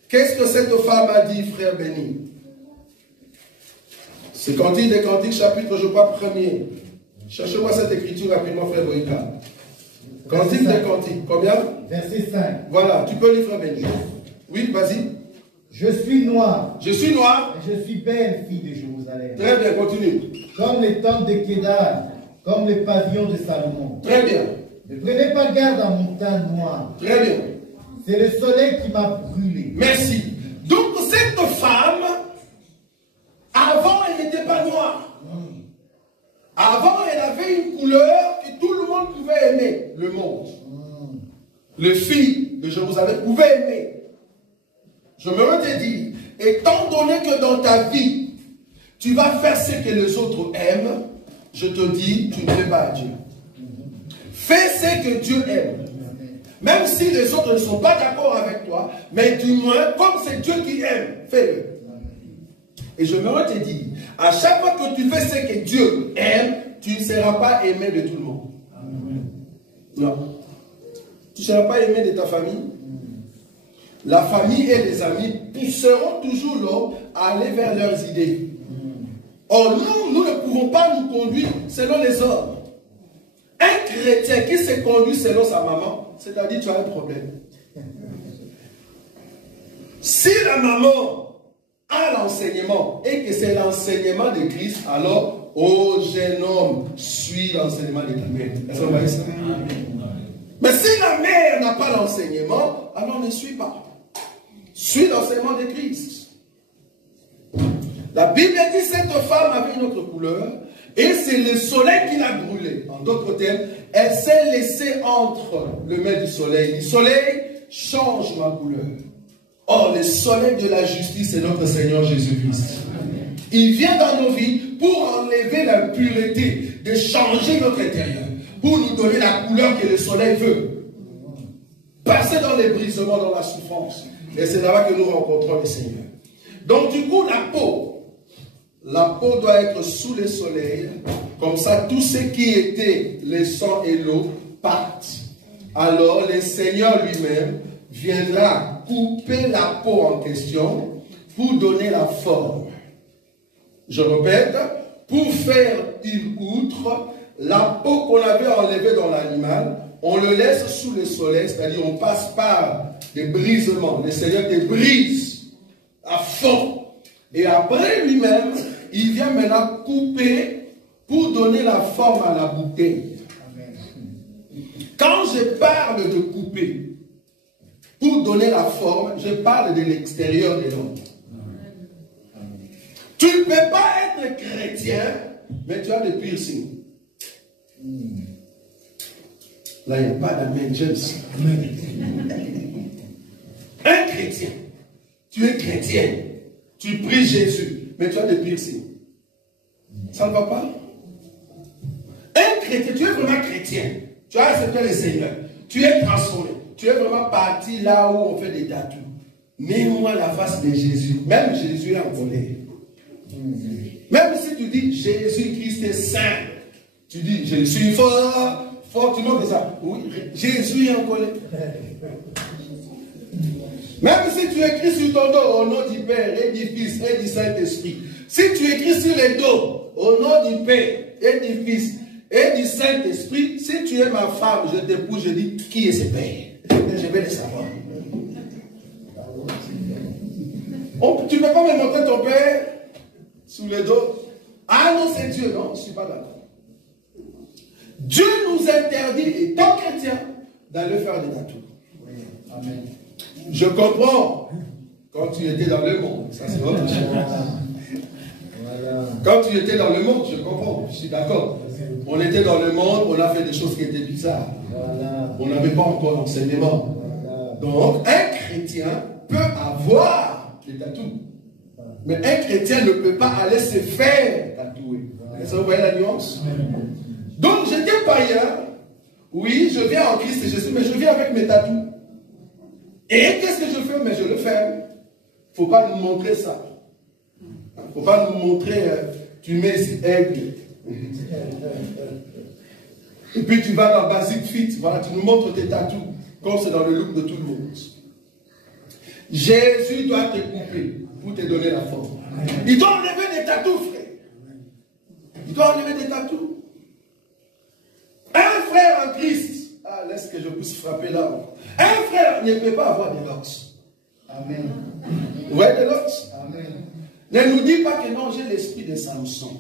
Qu'est-ce que cette femme a dit, frère béni? C'est Cantique des cantiques, chapitre, je crois, 1er. Cherchez-moi cette écriture rapidement, frère Boïka. Cantique des cantiques. Combien? Verset 5. Voilà, tu peux lire, frère béni. Oui, vas-y. Je suis noir. Je suis noir. Et je suis belle, fille de Jérusalem. Très bien, continue. Comme les tentes de Kédar, comme les pavillons de Salomon. Très bien. Ne prenez pas garde à mon teint noir. Très bien. C'est le soleil qui m'a brûlé. Merci. Donc cette femme, avant elle n'était pas noire. Avant elle avait une couleur que tout le monde pouvait aimer. Le monde. Les filles de Jérusalem pouvaient aimer. Je me te dire, étant donné que dans ta vie, tu vas faire ce que les autres aiment, je te dis, tu ne fais pas à Dieu. Fais ce que Dieu aime. Même si les autres ne sont pas d'accord avec toi, mais du moins, comme c'est Dieu qui aime, fais-le. Et je me te dire, à chaque fois que tu fais ce que Dieu aime, tu ne seras pas aimé de tout le monde. Non. Tu ne seras pas aimé de ta famille. La famille et les amis pousseront toujours l'homme à aller vers leurs idées. Or, nous ne pouvons pas nous conduire selon les hommes. Un chrétien qui se conduit selon sa maman, c'est-à-dire tu as un problème. Si la maman a l'enseignement et que c'est l'enseignement de Christ, alors, ô jeune homme, suis l'enseignement de ta mère. Est-ce que vous voyez ça? Mais si la mère n'a pas l'enseignement, alors ne suis pas. Suis l'enseignement de Christ. La Bible dit que cette femme avait une autre couleur et c'est le soleil qui l'a brûlée. En d'autres termes, elle s'est laissée entre le mains du soleil. Le soleil change ma couleur. Or, le soleil de la justice est notre Seigneur Jésus-Christ. Il vient dans nos vies pour enlever l'impureté, de changer notre intérieur, pour nous donner la couleur que le soleil veut. Passer dans les brisements, dans la souffrance. Et c'est là-bas que nous rencontrons le Seigneur. Donc du coup, la peau doit être sous le soleil. Comme ça, tout ce qui était le sang et l'eau partent. Alors, le Seigneur lui-même viendra couper la peau en question pour donner la forme. Je répète, pour faire une outre, la peau qu'on avait enlevée dans l'animal, on le laisse sous le soleil, c'est-à-dire on passe par des brisements. Le Seigneur te brise à fond. Et après lui-même, il vient maintenant couper pour donner la forme à la bouteille. Quand je parle de couper pour donner la forme, je parle de l'extérieur de l'homme. Tu ne peux pas être chrétien, mais tu as des piercings. Là, il n'y a pas d'amen, j'aime ça. Un chrétien, tu es chrétien, tu pries Jésus, mais tu as des piercings. Ça ne va pas? Un chrétien, tu es vraiment chrétien. Tu as accepté le Seigneur. Tu es transformé. Tu es vraiment parti là où on fait des tatous. Mets-moi la face de Jésus. Même Jésus est en colère. Même si tu dis Jésus-Christ est saint, tu dis je suis fort, fort, tu montres ça. Oui, Jésus est en colère. Même si tu écris sur ton dos au nom du Père et du Fils et du Saint-Esprit, si tu écris sur les dos au nom du Père et du Fils et du Saint-Esprit, si tu es ma femme, je t'épouse, je dis qui est ce Père? Je vais le savoir. Tu ne peux pas me montrer ton Père sous les dos. Ah non, c'est Dieu. Non, je ne suis pas d'accord. Dieu nous interdit, étant chrétien, d'aller faire des tatous. Oui. Amen. Je comprends quand tu étais dans le monde. Ça, c'est autre chose. Voilà. Quand tu étais dans le monde, je comprends. Je suis d'accord. On était dans le monde, on a fait des choses qui étaient bizarres. Voilà. On n'avait pas encore l'enseignement. Voilà. Donc, un chrétien peut avoir des tatous. Mais un chrétien ne peut pas aller se faire tatouer. Est-ce que vous voyez la nuance? Donc, j'étais païen. Oui, je viens en Christ et Jésus, mais je viens avec mes tatous. Et qu'est-ce que je fais? Mais je le fais. Il ne faut pas nous montrer ça. Il ne faut pas nous montrer, tu mets ici aigle. Et puis tu vas dans Basic Fit, voilà, tu nous montres tes tatous, comme c'est dans le look de tout le monde. Jésus doit te couper pour te donner la forme. Il doit enlever des tatous, frère. Il doit enlever des tatous. Un frère en Christ, ah, laisse que je puisse frapper là. Un frère ne peut pas avoir des locks. Amen. Vous voyez des locks? Amen. Ne nous dis pas que non, j'ai l'esprit de Samson.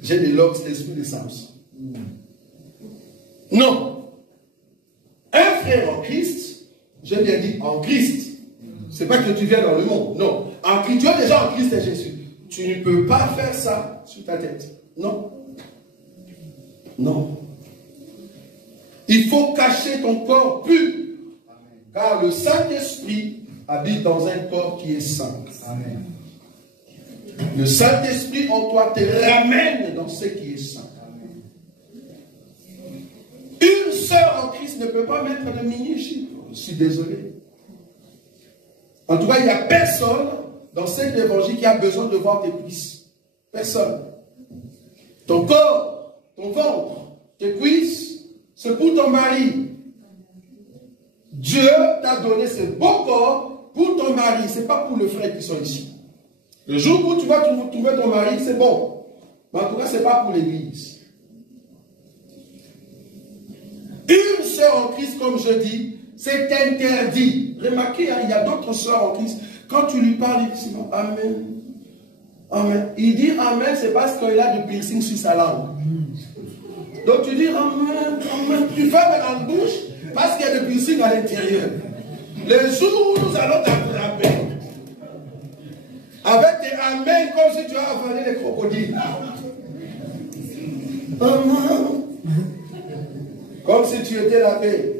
J'ai des locks, l'esprit de Samson. Non. Un frère en Christ, j'ai bien dit en Christ. C'est pas que tu viens dans le monde. Non. En Christ, tu es déjà en Christ et Jésus. Tu ne peux pas faire ça sur ta tête. Non. Non. Il faut cacher ton corps pur. Car le Saint-Esprit habite dans un corps qui est saint. Amen. Le Saint-Esprit en toi te ramène dans ce qui est saint. Une sœur en Christ ne peut pas mettre de mini-chip. Je suis désolé. En tout cas, il n'y a personne dans cet évangile qui a besoin de voir tes cuisses. Personne. Ton corps, ton ventre, tes cuisses, c'est pour ton mari. Dieu t'a donné ce beau corps pour ton mari. Ce n'est pas pour les frères qui sont ici. Le jour où tu vas trouver ton mari, c'est bon. Mais en tout cas, ce n'est pas pour l'église. Une sœur en Christ, comme je dis, c'est interdit. Remarquez, il y a d'autres sœurs en Christ. Quand tu lui parles, il dit Amen. Amen. Il dit Amen, c'est parce qu'il a du piercing sur sa langue. Donc tu dis Amen, Amen. Tu fermes la bouche parce qu'il y a du piercing à l'intérieur. Le jour où nous allons t'attraper, avec des Amen, comme si tu as avalé les crocodiles. Amen. Comme si tu étais la paix.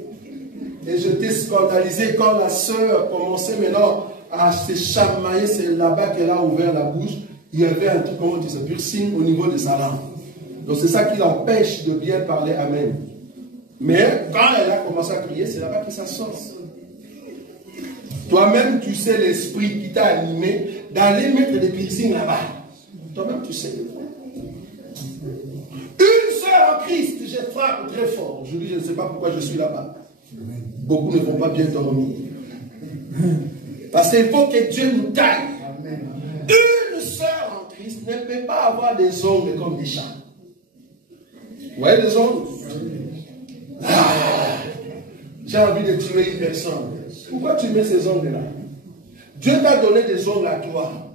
Et je t'ai scandalisé quand la sœur commençait maintenant à se chamailler. C'est là-bas qu'elle a ouvert la bouche. Il y avait un truc, comment on dit ça, piercing au niveau de sa langue. Donc c'est ça qui l'empêche de bien parler Amen. Mais quand elle a commencé à crier, c'est là-bas que ça sort. Toi-même, tu sais l'esprit qui t'a animé d'aller mettre des piercings là-bas. Toi-même, tu sais. Une sœur en Christ, je frappe très fort. Aujourd'hui, je ne sais pas pourquoi je suis là-bas. Beaucoup ne vont pas bien dormir. Parce qu'il faut que Dieu nous taille. Une sœur en Christ ne peut pas avoir des ongles comme des chats. Vous voyez les ongles? Ah, j'ai envie de tuer une personne. Pourquoi tu mets ces ongles-là? Dieu t'a donné des ongles à toi.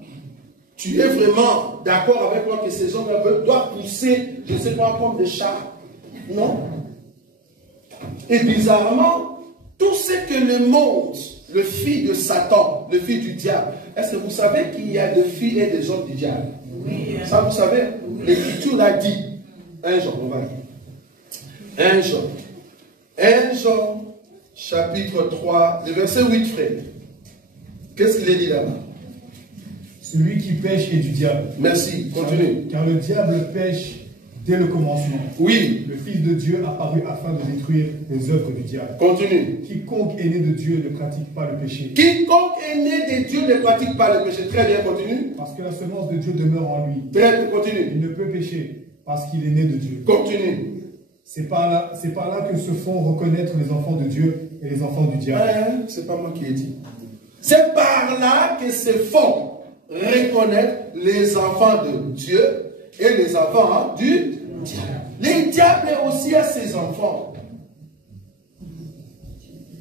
Tu es vraiment d'accord avec moi que ces ongles doivent pousser, je ne sais pas, comme des chats? Non? Et bizarrement, tout ce que le monde, le fils de Satan, le fils du diable, est-ce que vous savez qu'il y a des filles et des hommes du diable? Oui. Ça vous savez? L'Écriture l'a dit. 1 Jean, on va lire. 1 Jean. 1 Jean, chapitre 3, le verset 8, frère. Qu'est-ce qu'il est dit là-bas? Celui qui pêche est du diable. Merci, continue. Car le diable pêche dès le commencement. Oui. Le Fils de Dieu apparut afin de détruire les œuvres du diable. Continue. Quiconque est né de Dieu ne pratique pas le péché. Quiconque est né de Dieu ne pratique pas le péché. Très bien, continue. Parce que la semence de Dieu demeure en lui. Très bien, continue. Il ne peut pécher parce qu'il est né de Dieu. Continue. C'est par là que se font reconnaître les enfants de Dieu et les enfants du diable. C'est pas moi qui ai dit. C'est par là que se font reconnaître les enfants de Dieu et les enfants du diable. Les diables aussi a ses enfants.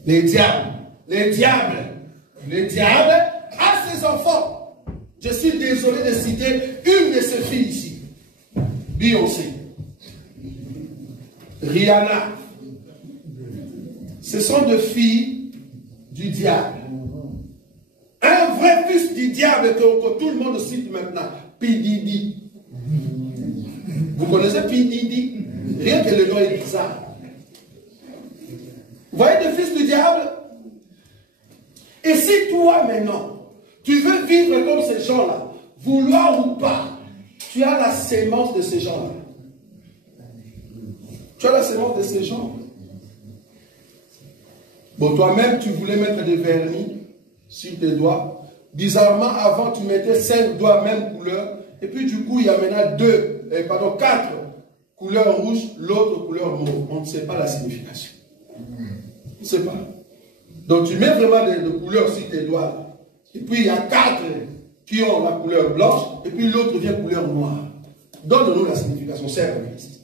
Les diables a ses enfants. Je suis désolé de citer une de ses filles ici. Beyoncé. Rihanna. Ce sont des filles du diable. Un vrai fils du diable que tout le monde cite maintenant. P. Diddy. Vous connaissez P. Diddy? Rien que le nom est bizarre. Vous voyez des fils du diable? Et si toi maintenant, tu veux vivre comme ces gens-là, vouloir ou pas, tu as la sémence de ces gens-là. Tu as la sémence de ces gens. Bon, toi-même, tu voulais mettre des vernis sur tes doigts. Bizarrement, avant, tu mettais 5 doigts, même couleur. Et puis, du coup, il y a maintenant 4 couleurs rouges, l'autre couleur mauve. On ne sait pas la signification. On ne sait pas. Donc, tu mets vraiment des couleurs sur tes doigts. Et puis, il y a 4 qui ont la couleur blanche. Et puis, l'autre vient couleur noire. Donne-nous la signification. C'est en Christ.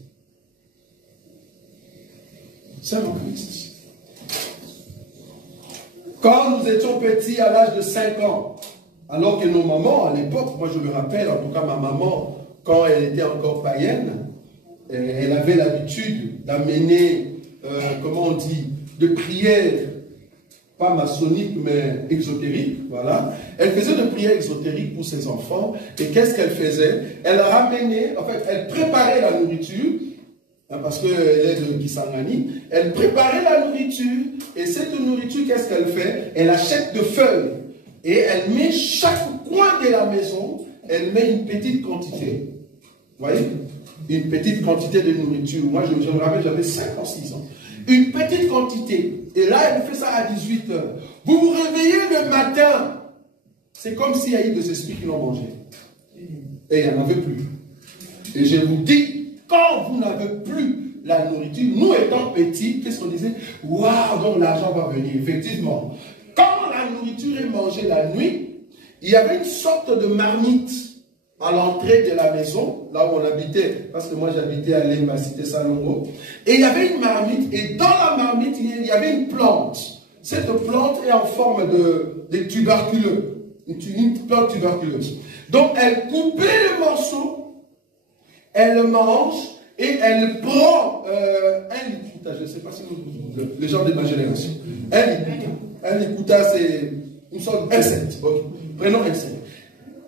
C'est en Christ. Quand nous étions petits à l'âge de 5 ans, alors que nos mamans, à l'époque, moi je me rappelle, en tout cas ma maman, quand elle était encore païenne, elle avait l'habitude d'amener, comment on dit, de prières, pas maçonniques, mais exotériques, voilà. Elle faisait de prières exotériques pour ses enfants, et qu'est-ce qu'elle faisait? Elle ramenait, en fait, elle préparait la nourriture, parce qu'elle est de Kisangani, elle préparait la nourriture, et cette nourriture, qu'est-ce qu'elle fait? Elle achète de feuilles, et elle met chaque coin de la maison, elle met une petite quantité. Vous voyez? Une petite quantité de nourriture. Moi, je me rappelle, j'avais 5 ans, 6 ans. Une petite quantité. Et là, elle fait ça à 18 h. Vous vous réveillez le matin. C'est comme s'il y a eu des esprits qui l'ont mangé. Et il n'y en avait plus. Et je vous dis, quand vous n'avez plus la nourriture, nous étant petits, qu'est-ce qu'on disait? Waouh, donc l'argent va venir. Effectivement. Quand la nourriture est mangée la nuit, il y avait une sorte de marmite à l'entrée de la maison, là où on habitait, parce que moi j'habitais à Lemba, cité Salongo, et il y avait une marmite, et dans la marmite, il y avait une plante. Cette plante est en forme de tuberculeux, une plante tuberculeuse. Donc elle coupait le morceau, elle le mange, et elle prend un licuta, je ne sais pas si les gens de ma génération, un licuta, c'est une sorte d'insecte. Okay. Prenons insecte.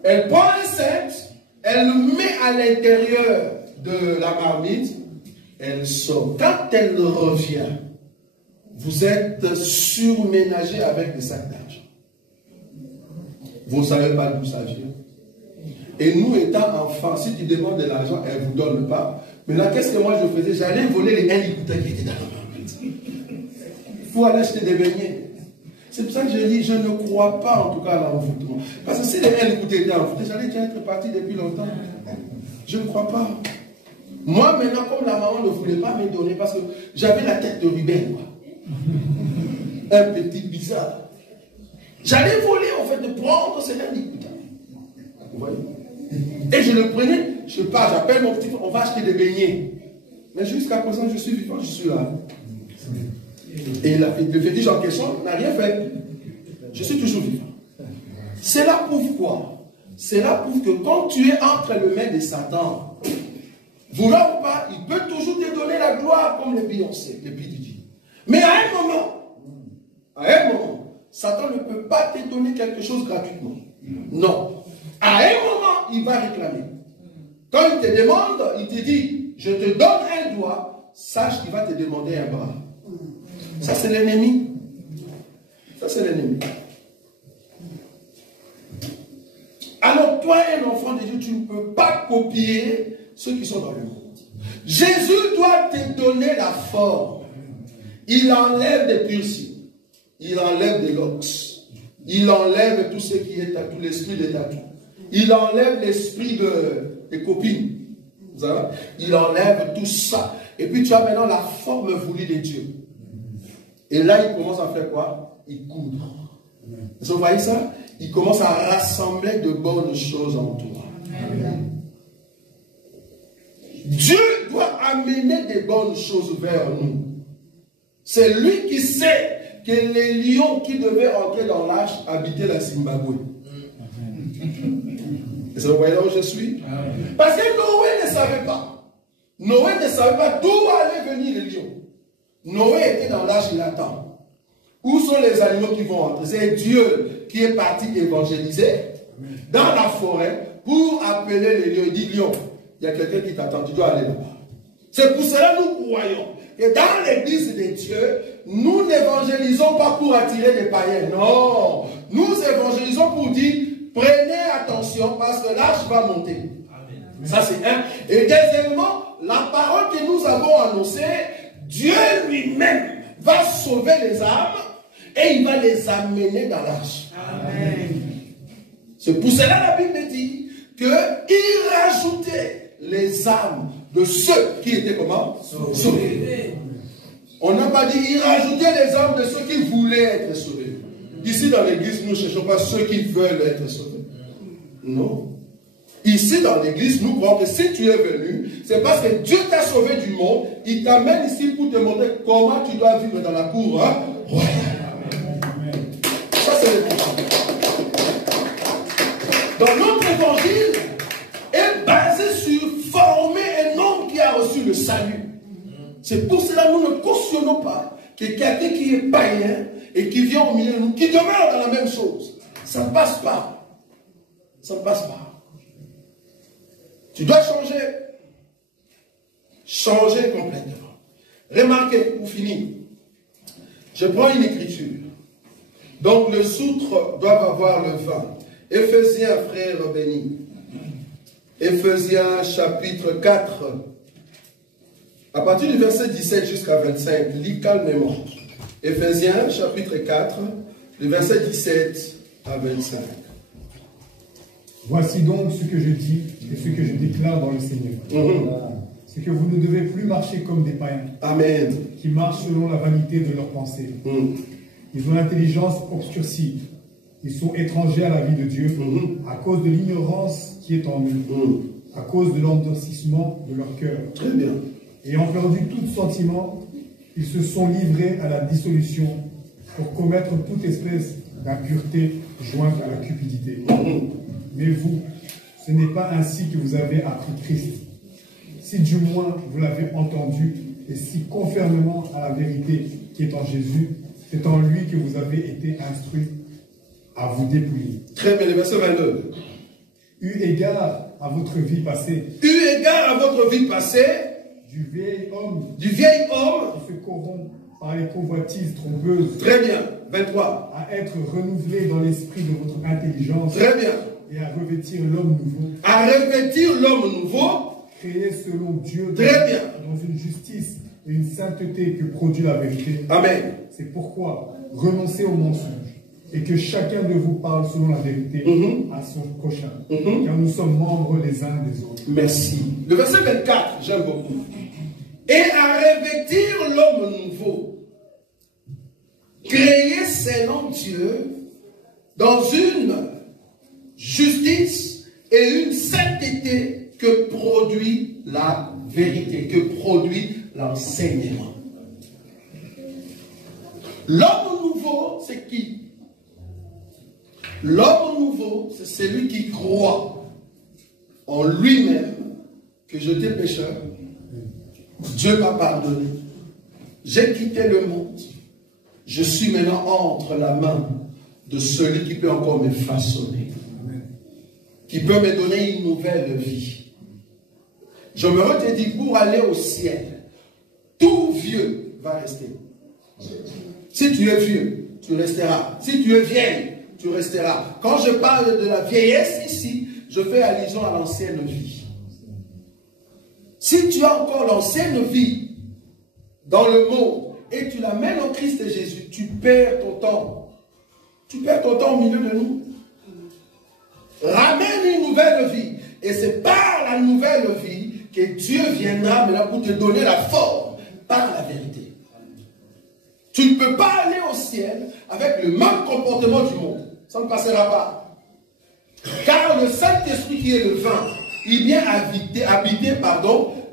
Elle prend l'insecte, elle le met à l'intérieur de la marmite, elle sort. Quand elle revient, vous êtes surménagé avec des sacs d'argent. Vous ne savez pas d'où ça vient. Et nous, étant enfants, si tu demandes de l'argent, elle ne vous donne pas. Maintenant, qu'est-ce que moi je faisais? J'allais voler les 1 litre qui étaient dans la marmite. Il faut aller acheter des beignets. C'est pour ça que je dis, je ne crois pas en tout cas à l'envoûtement. Parce que si les 1 litre étaient envoûtés, j'allais déjà être parti depuis longtemps. Je ne crois pas. Moi, maintenant, comme la maman ne voulait pas me donner, parce que j'avais la tête de Ruben, quoi. Un petit bizarre. J'allais voler, en fait, de prendre ces 1 litre. Vous voyez? Et je le prenais, je pars, j'appelle mon petit frère, on va acheter des beignets. Mais jusqu'à présent, je suis vivant, je suis là. Et le fétiche en question n'a rien fait. Je suis toujours vivant. Cela prouve quoi? Cela prouve que quand tu es entre les mains de Satan, vouloir ou pas, il peut toujours te donner la gloire comme les Beyoncé, les P.D.G. Mais à un moment, Satan ne peut pas te donner quelque chose gratuitement. Non. À un moment, il va réclamer. Quand il te demande, il te dit, je te donne un doigt, sache qu'il va te demander un bras. Ça, c'est l'ennemi. Ça, c'est l'ennemi. Alors, toi, un enfant de Dieu, tu ne peux pas copier ceux qui sont dans le monde. Jésus doit te donner la forme. Il enlève des pulsions. Il enlève des locks. Il enlève tout ce qui est tatou, l'esprit de tatou. Il enlève l'esprit de copines. Il enlève tout ça. Et puis tu as maintenant la forme voulue de Dieu. Et là, il commence à faire quoi? Il coudre. Vous voyez ça? Il commence à rassembler de bonnes choses en toi. Amen. Dieu doit amener des bonnes choses vers nous. C'est lui qui sait que les lions qui devaient entrer dans l'arche habitaient la Zimbabwe. Vous voyez là où je suis? Parce que Noé ne savait pas. Noé ne savait pas d'où allaient venir les lions. Noé était dans l'arche, il attend. Où sont les animaux qui vont entrer? C'est Dieu qui est parti évangéliser dans la forêt pour appeler les lions. Il dit, lion, il y a quelqu'un qui t'attend, tu dois aller là-bas. C'est pour cela que nous croyons que dans l'église de Dieu, nous n'évangélisons pas pour attirer des païens. Non, nous évangélisons pour dire, prenez attention parce que l'arche va monter. Amen. Ça c'est un. Et deuxièmement, la parole que nous avons annoncée, Dieu lui-même va sauver les âmes et il va les amener dans l'arche. C'est pour cela la Bible dit qu'il rajoutait les âmes de ceux qui étaient comment? Sauvés. On n'a pas dit il rajoutait les âmes de ceux qui voulaient être sauvés. Ici dans l'église, nous ne cherchons pas ceux qui veulent être sauvés. Non. Ici dans l'église, nous croyons que si tu es venu, c'est parce que Dieu t'a sauvé du monde. Il t'amène ici pour te montrer comment tu dois vivre dans la cour royale. Ça c'est le but. Donc notre évangile est basé sur former un homme qui a reçu le salut. C'est pour cela que nous ne cautionnons pas que quelqu'un qui est païen et qui vient au milieu de nous, qui demeure dans la même chose. Ça ne passe pas. Ça ne passe pas. Tu dois changer. Changer complètement. Remarquez, pour finir, je prends une écriture. Donc, le soutre doit avoir le vin. Éphésiens, frères bénis. Éphésiens, chapitre 4. À partir du verset 17 jusqu'à 25, lis calmement. Éphésiens, chapitre 4, du verset 17 à 25. Voici donc ce que je dis et ce que je déclare dans le Seigneur. C'est que vous ne devez plus marcher comme des païens. Amen. Qui marchent selon la vanité de leurs pensées. Ils ont l'intelligence obscurcie. Ils sont étrangers à la vie de Dieu à cause de l'ignorance qui est en eux, à cause de l'endurcissement de leur cœur. Très bien. Ayant perdu tout sentiment, ils se sont livrés à la dissolution pour commettre toute espèce d'impureté jointe à la cupidité. Mais vous, ce n'est pas ainsi que vous avez appris Christ. Si du moins vous l'avez entendu, et si conformément à la vérité qui est en Jésus, c'est en lui que vous avez été instruits à vous dépouiller. Très bien, le verset 22. Eu égard à votre vie passée. Eu égard à votre vie passée. Du vieil homme. Du vieil homme. Qui se corrompt par les convoitises trompeuses. Très bien, 23. À être renouvelé dans l'esprit de votre intelligence. Très bien. Et à revêtir l'homme nouveau. À revêtir l'homme nouveau. Créé selon Dieu. Très bien. Dans une justice et une sainteté que produit la vérité. Amen. C'est pourquoi renoncez au mensonge et que chacun de vous parle selon la vérité à son prochain. Car nous sommes membres les uns des autres. Merci. Le verset 24, j'aime beaucoup. Et à revêtir l'homme nouveau, créé selon Dieu, dans une justice et une sainteté que produit la vérité, que produit l'enseignement. L'homme nouveau, c'est qui? L'homme nouveau, c'est celui qui croit en lui-même que j'étais pécheur. Dieu m'a pardonné. J'ai quitté le monde. Je suis maintenant entre la main de celui qui peut encore me façonner. Qui peut me donner une nouvelle vie. Je me redis, pour aller au ciel, tout vieux va rester. Si tu es vieux, tu resteras. Si tu es vieille, tu resteras. Quand je parle de la vieillesse ici, je fais allusion à l'ancienne vie. Si tu as encore l'ancienne vie dans le monde et tu l'amènes en Christ Jésus, tu perds ton temps. Tu perds ton temps au milieu de nous. Ramène une nouvelle vie. Et c'est par la nouvelle vie que Dieu viendra maintenant pour te donner la forme par la vérité. Tu ne peux pas aller au ciel avec le même comportement du monde. Ça ne passera pas. Car le Saint-Esprit qui est le vin, il vient habiter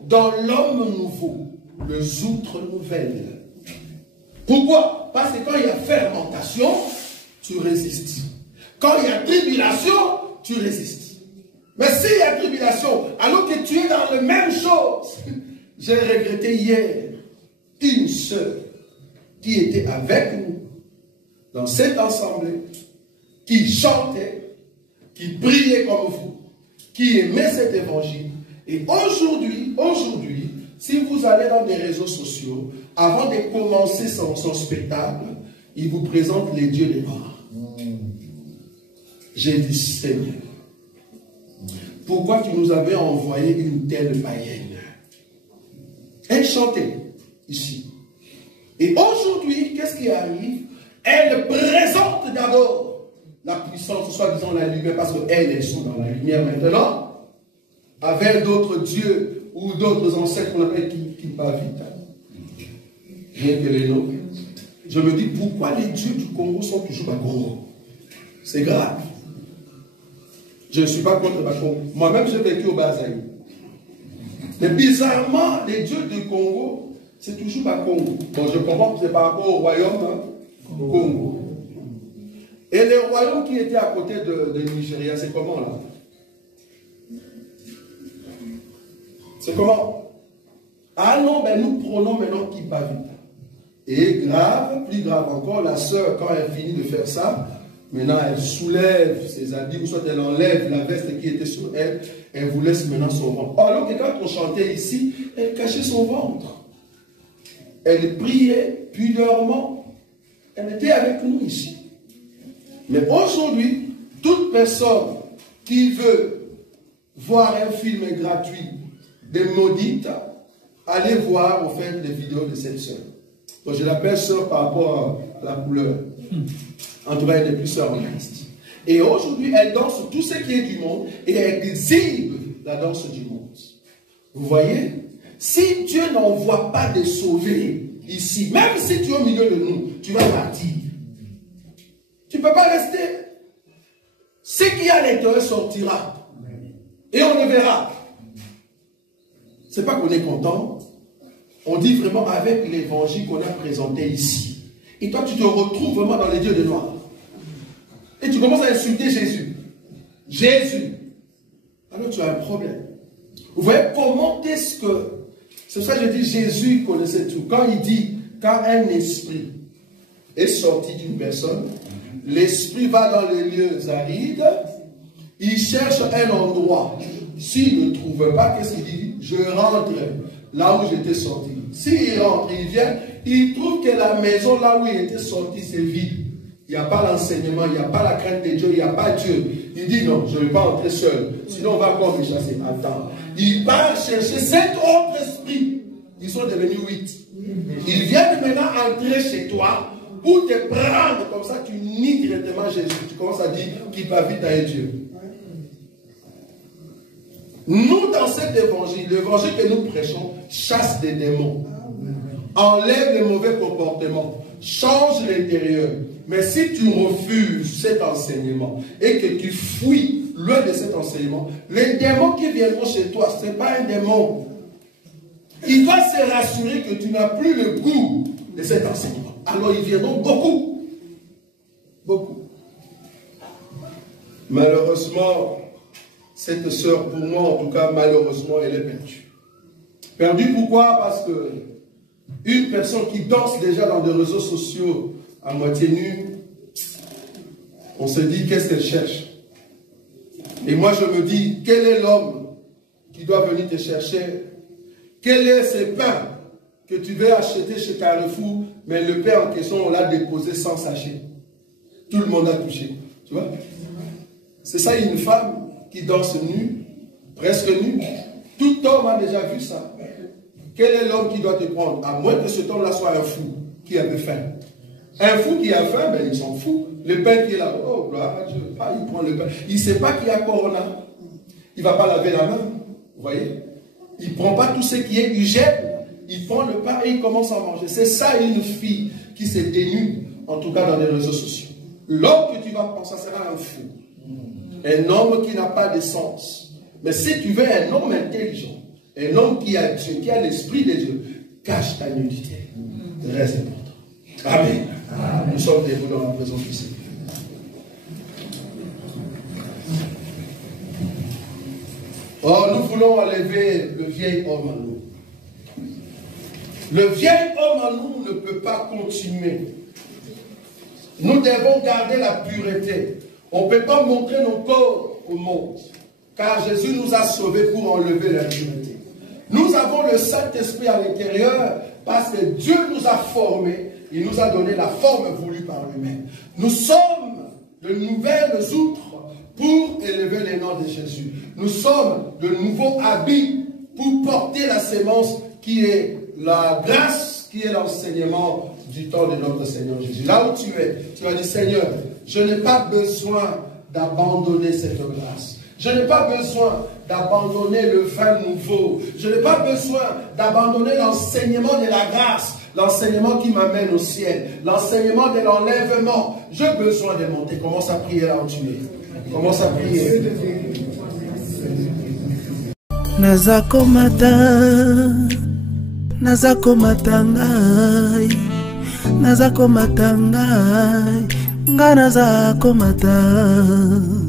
dans l'homme nouveau, les outres nouvelles. Pourquoi? Parce que quand il y a fermentation, tu résistes. Quand il y a tribulation, tu résistes. Mais s'il y a tribulation, alors que tu es dans la même chose, j'ai regretté hier une sœur qui était avec nous dans cette assemblée, qui chantait, qui priait comme vous, qui aimait cet évangile. Et aujourd'hui, si vous allez dans des réseaux sociaux, avant de commencer son spectacle, il vous présente les dieux des morts. J'ai dit, Seigneur, pourquoi tu nous avais envoyé une telle païenne? Elle chantait ici. Et aujourd'hui, qu'est-ce qui arrive? Elle présente d'abord la puissance, soi-disant la lumière, parce qu'elles sont dans la lumière maintenant, avec d'autres dieux ou d'autres ancêtres qu'on appelle Kipavita. Rien que les noms. Je me dis, pourquoi les dieux du Congo sont toujours à Congo? C'est grave. Je ne suis pas contre Bakongo. Moi-même, j'ai vécu au Bazaï. Mais bizarrement, les dieux du Congo, c'est toujours Bakongo. Bon, je comprends que c'est par rapport au royaume Congo. Et les royaumes qui étaient à côté de Nigeria, c'est comment là? C'est comment? Ah non, ben nous prenons maintenant Kipavita. Et grave, plus grave encore, la sœur, quand elle finit de faire ça, maintenant elle soulève ses habits, ou soit elle enlève la veste qui était sur elle, elle vous laisse maintenant son ventre. Alors que quand on chantait ici, elle cachait son ventre. Elle priait pudeureusement. Elle était avec nous ici. Mais aujourd'hui, toute personne qui veut voir un film gratuit des maudites, allez voir en fait les vidéos de cette sœur. Donc je l'appelle sœur par rapport à la couleur. En tout cas, elle n'est plus sœur en Christ. Et aujourd'hui, elle danse tout ce qui est du monde et elle exhibe la danse du monde. Vous voyez? Si Dieu n'envoie pas de sauvés ici, même si tu es au milieu de nous, tu vas partir. Tu ne peux pas rester. Ce qui est à l'intérieur sortira. Et on le verra. Ce n'est pas qu'on est content. On dit vraiment avec l'évangile qu'on a présenté ici. Et toi, tu te retrouves vraiment dans les dieux de noir. Et tu commences à insulter Jésus. Jésus. Alors tu as un problème. Vous voyez comment est-ce que... C'est pour ça que je dis Jésus connaissait tout. Quand il dit, quand un esprit est sorti d'une personne, l'esprit va dans les lieux arides, il cherche un endroit. S'il ne trouve pas, qu'est-ce qu'il dit? Je rentre là où j'étais sorti. S'il rentre, il vient, il trouve que la maison là où il était sorti, c'est vide. Il n'y a pas l'enseignement, il n'y a pas la crainte de Dieu, il n'y a pas Dieu. Il dit non, je ne vais pas entrer seul. Sinon on va encore me chasser. Attends. Il part chercher 7 autres esprits. Ils sont devenus 8. Ils viennent maintenant entrer chez toi pour te prendre. Comme ça, tu nies directement Jésus. Tu commences à dire qu'il va vite à Dieu. Nous, dans cet évangile, l'évangile que nous prêchons, chasse des démons. Enlève les mauvais comportements. Change l'intérieur. Mais si tu refuses cet enseignement et que tu fuis loin de cet enseignement, les démons qui viendront chez toi, ce n'est pas un démon. Il va se rassurer que tu n'as plus le goût de cet enseignement. Alors ils viendront beaucoup. Beaucoup. Malheureusement, cette sœur, pour moi en tout cas, malheureusement, elle est perdue. Perdue pourquoi? Parce que une personne qui danse déjà dans des réseaux sociaux à moitié nue, on se dit qu'est-ce qu'elle cherche. Et moi je me dis, quel est l'homme qui doit venir te chercher? Quel est ce pain que tu veux acheter chez Carrefour, mais le pain en question, on l'a déposé sans sachet. Tout le monde a touché. Tu vois? C'est ça une femme. qui danse nu, presque nu. Tout homme a déjà vu ça. Quel est l'homme qui doit te prendre? À moins que cet homme-là soit un fou qui avait faim. Un fou qui a faim, ben il s'en fout. Le pain qui est là, oh gloire à Dieu, ah, il prend le pain. Il ne sait pas qu'il y a corona. Il ne va pas laver la main. Vous voyez? Il ne prend pas tout ce qui est hygiène. Il prend le pain et il commence à manger. C'est ça une fille qui se dénude, en tout cas dans les réseaux sociaux. L'homme que tu vas prendre, ça sera un fou. Un homme qui n'a pas de sens. Mais si tu veux un homme intelligent, un homme qui a Dieu, qui a l'esprit de Dieu, cache ta nudité. Très important. Amen. Nous sommes debout dans la présence du Seigneur. Oh, nous voulons enlever le vieil homme en nous. Le vieil homme en nous ne peut pas continuer. Nous devons garder la pureté. On ne peut pas montrer nos corps au monde. Car Jésus nous a sauvés pour enlever l'impureté. Nous avons le Saint-Esprit à l'intérieur parce que Dieu nous a formés. Il nous a donné la forme voulue par lui-même. Nous sommes de nouvelles outres pour élever les noms de Jésus. Nous sommes de nouveaux habits pour porter la sémence qui est la grâce, qui est l'enseignement du temps de notre Seigneur Jésus. Là où tu es, tu vas dire, Seigneur, je n'ai pas besoin d'abandonner cette grâce. Je n'ai pas besoin d'abandonner le vin nouveau. Je n'ai pas besoin d'abandonner l'enseignement de la grâce, l'enseignement qui m'amène au ciel, l'enseignement de l'enlèvement. J'ai besoin de monter. Commence à prier là où tu es. Commence à prier. Nazako matangai, nazako matangai, nga nazako matangai.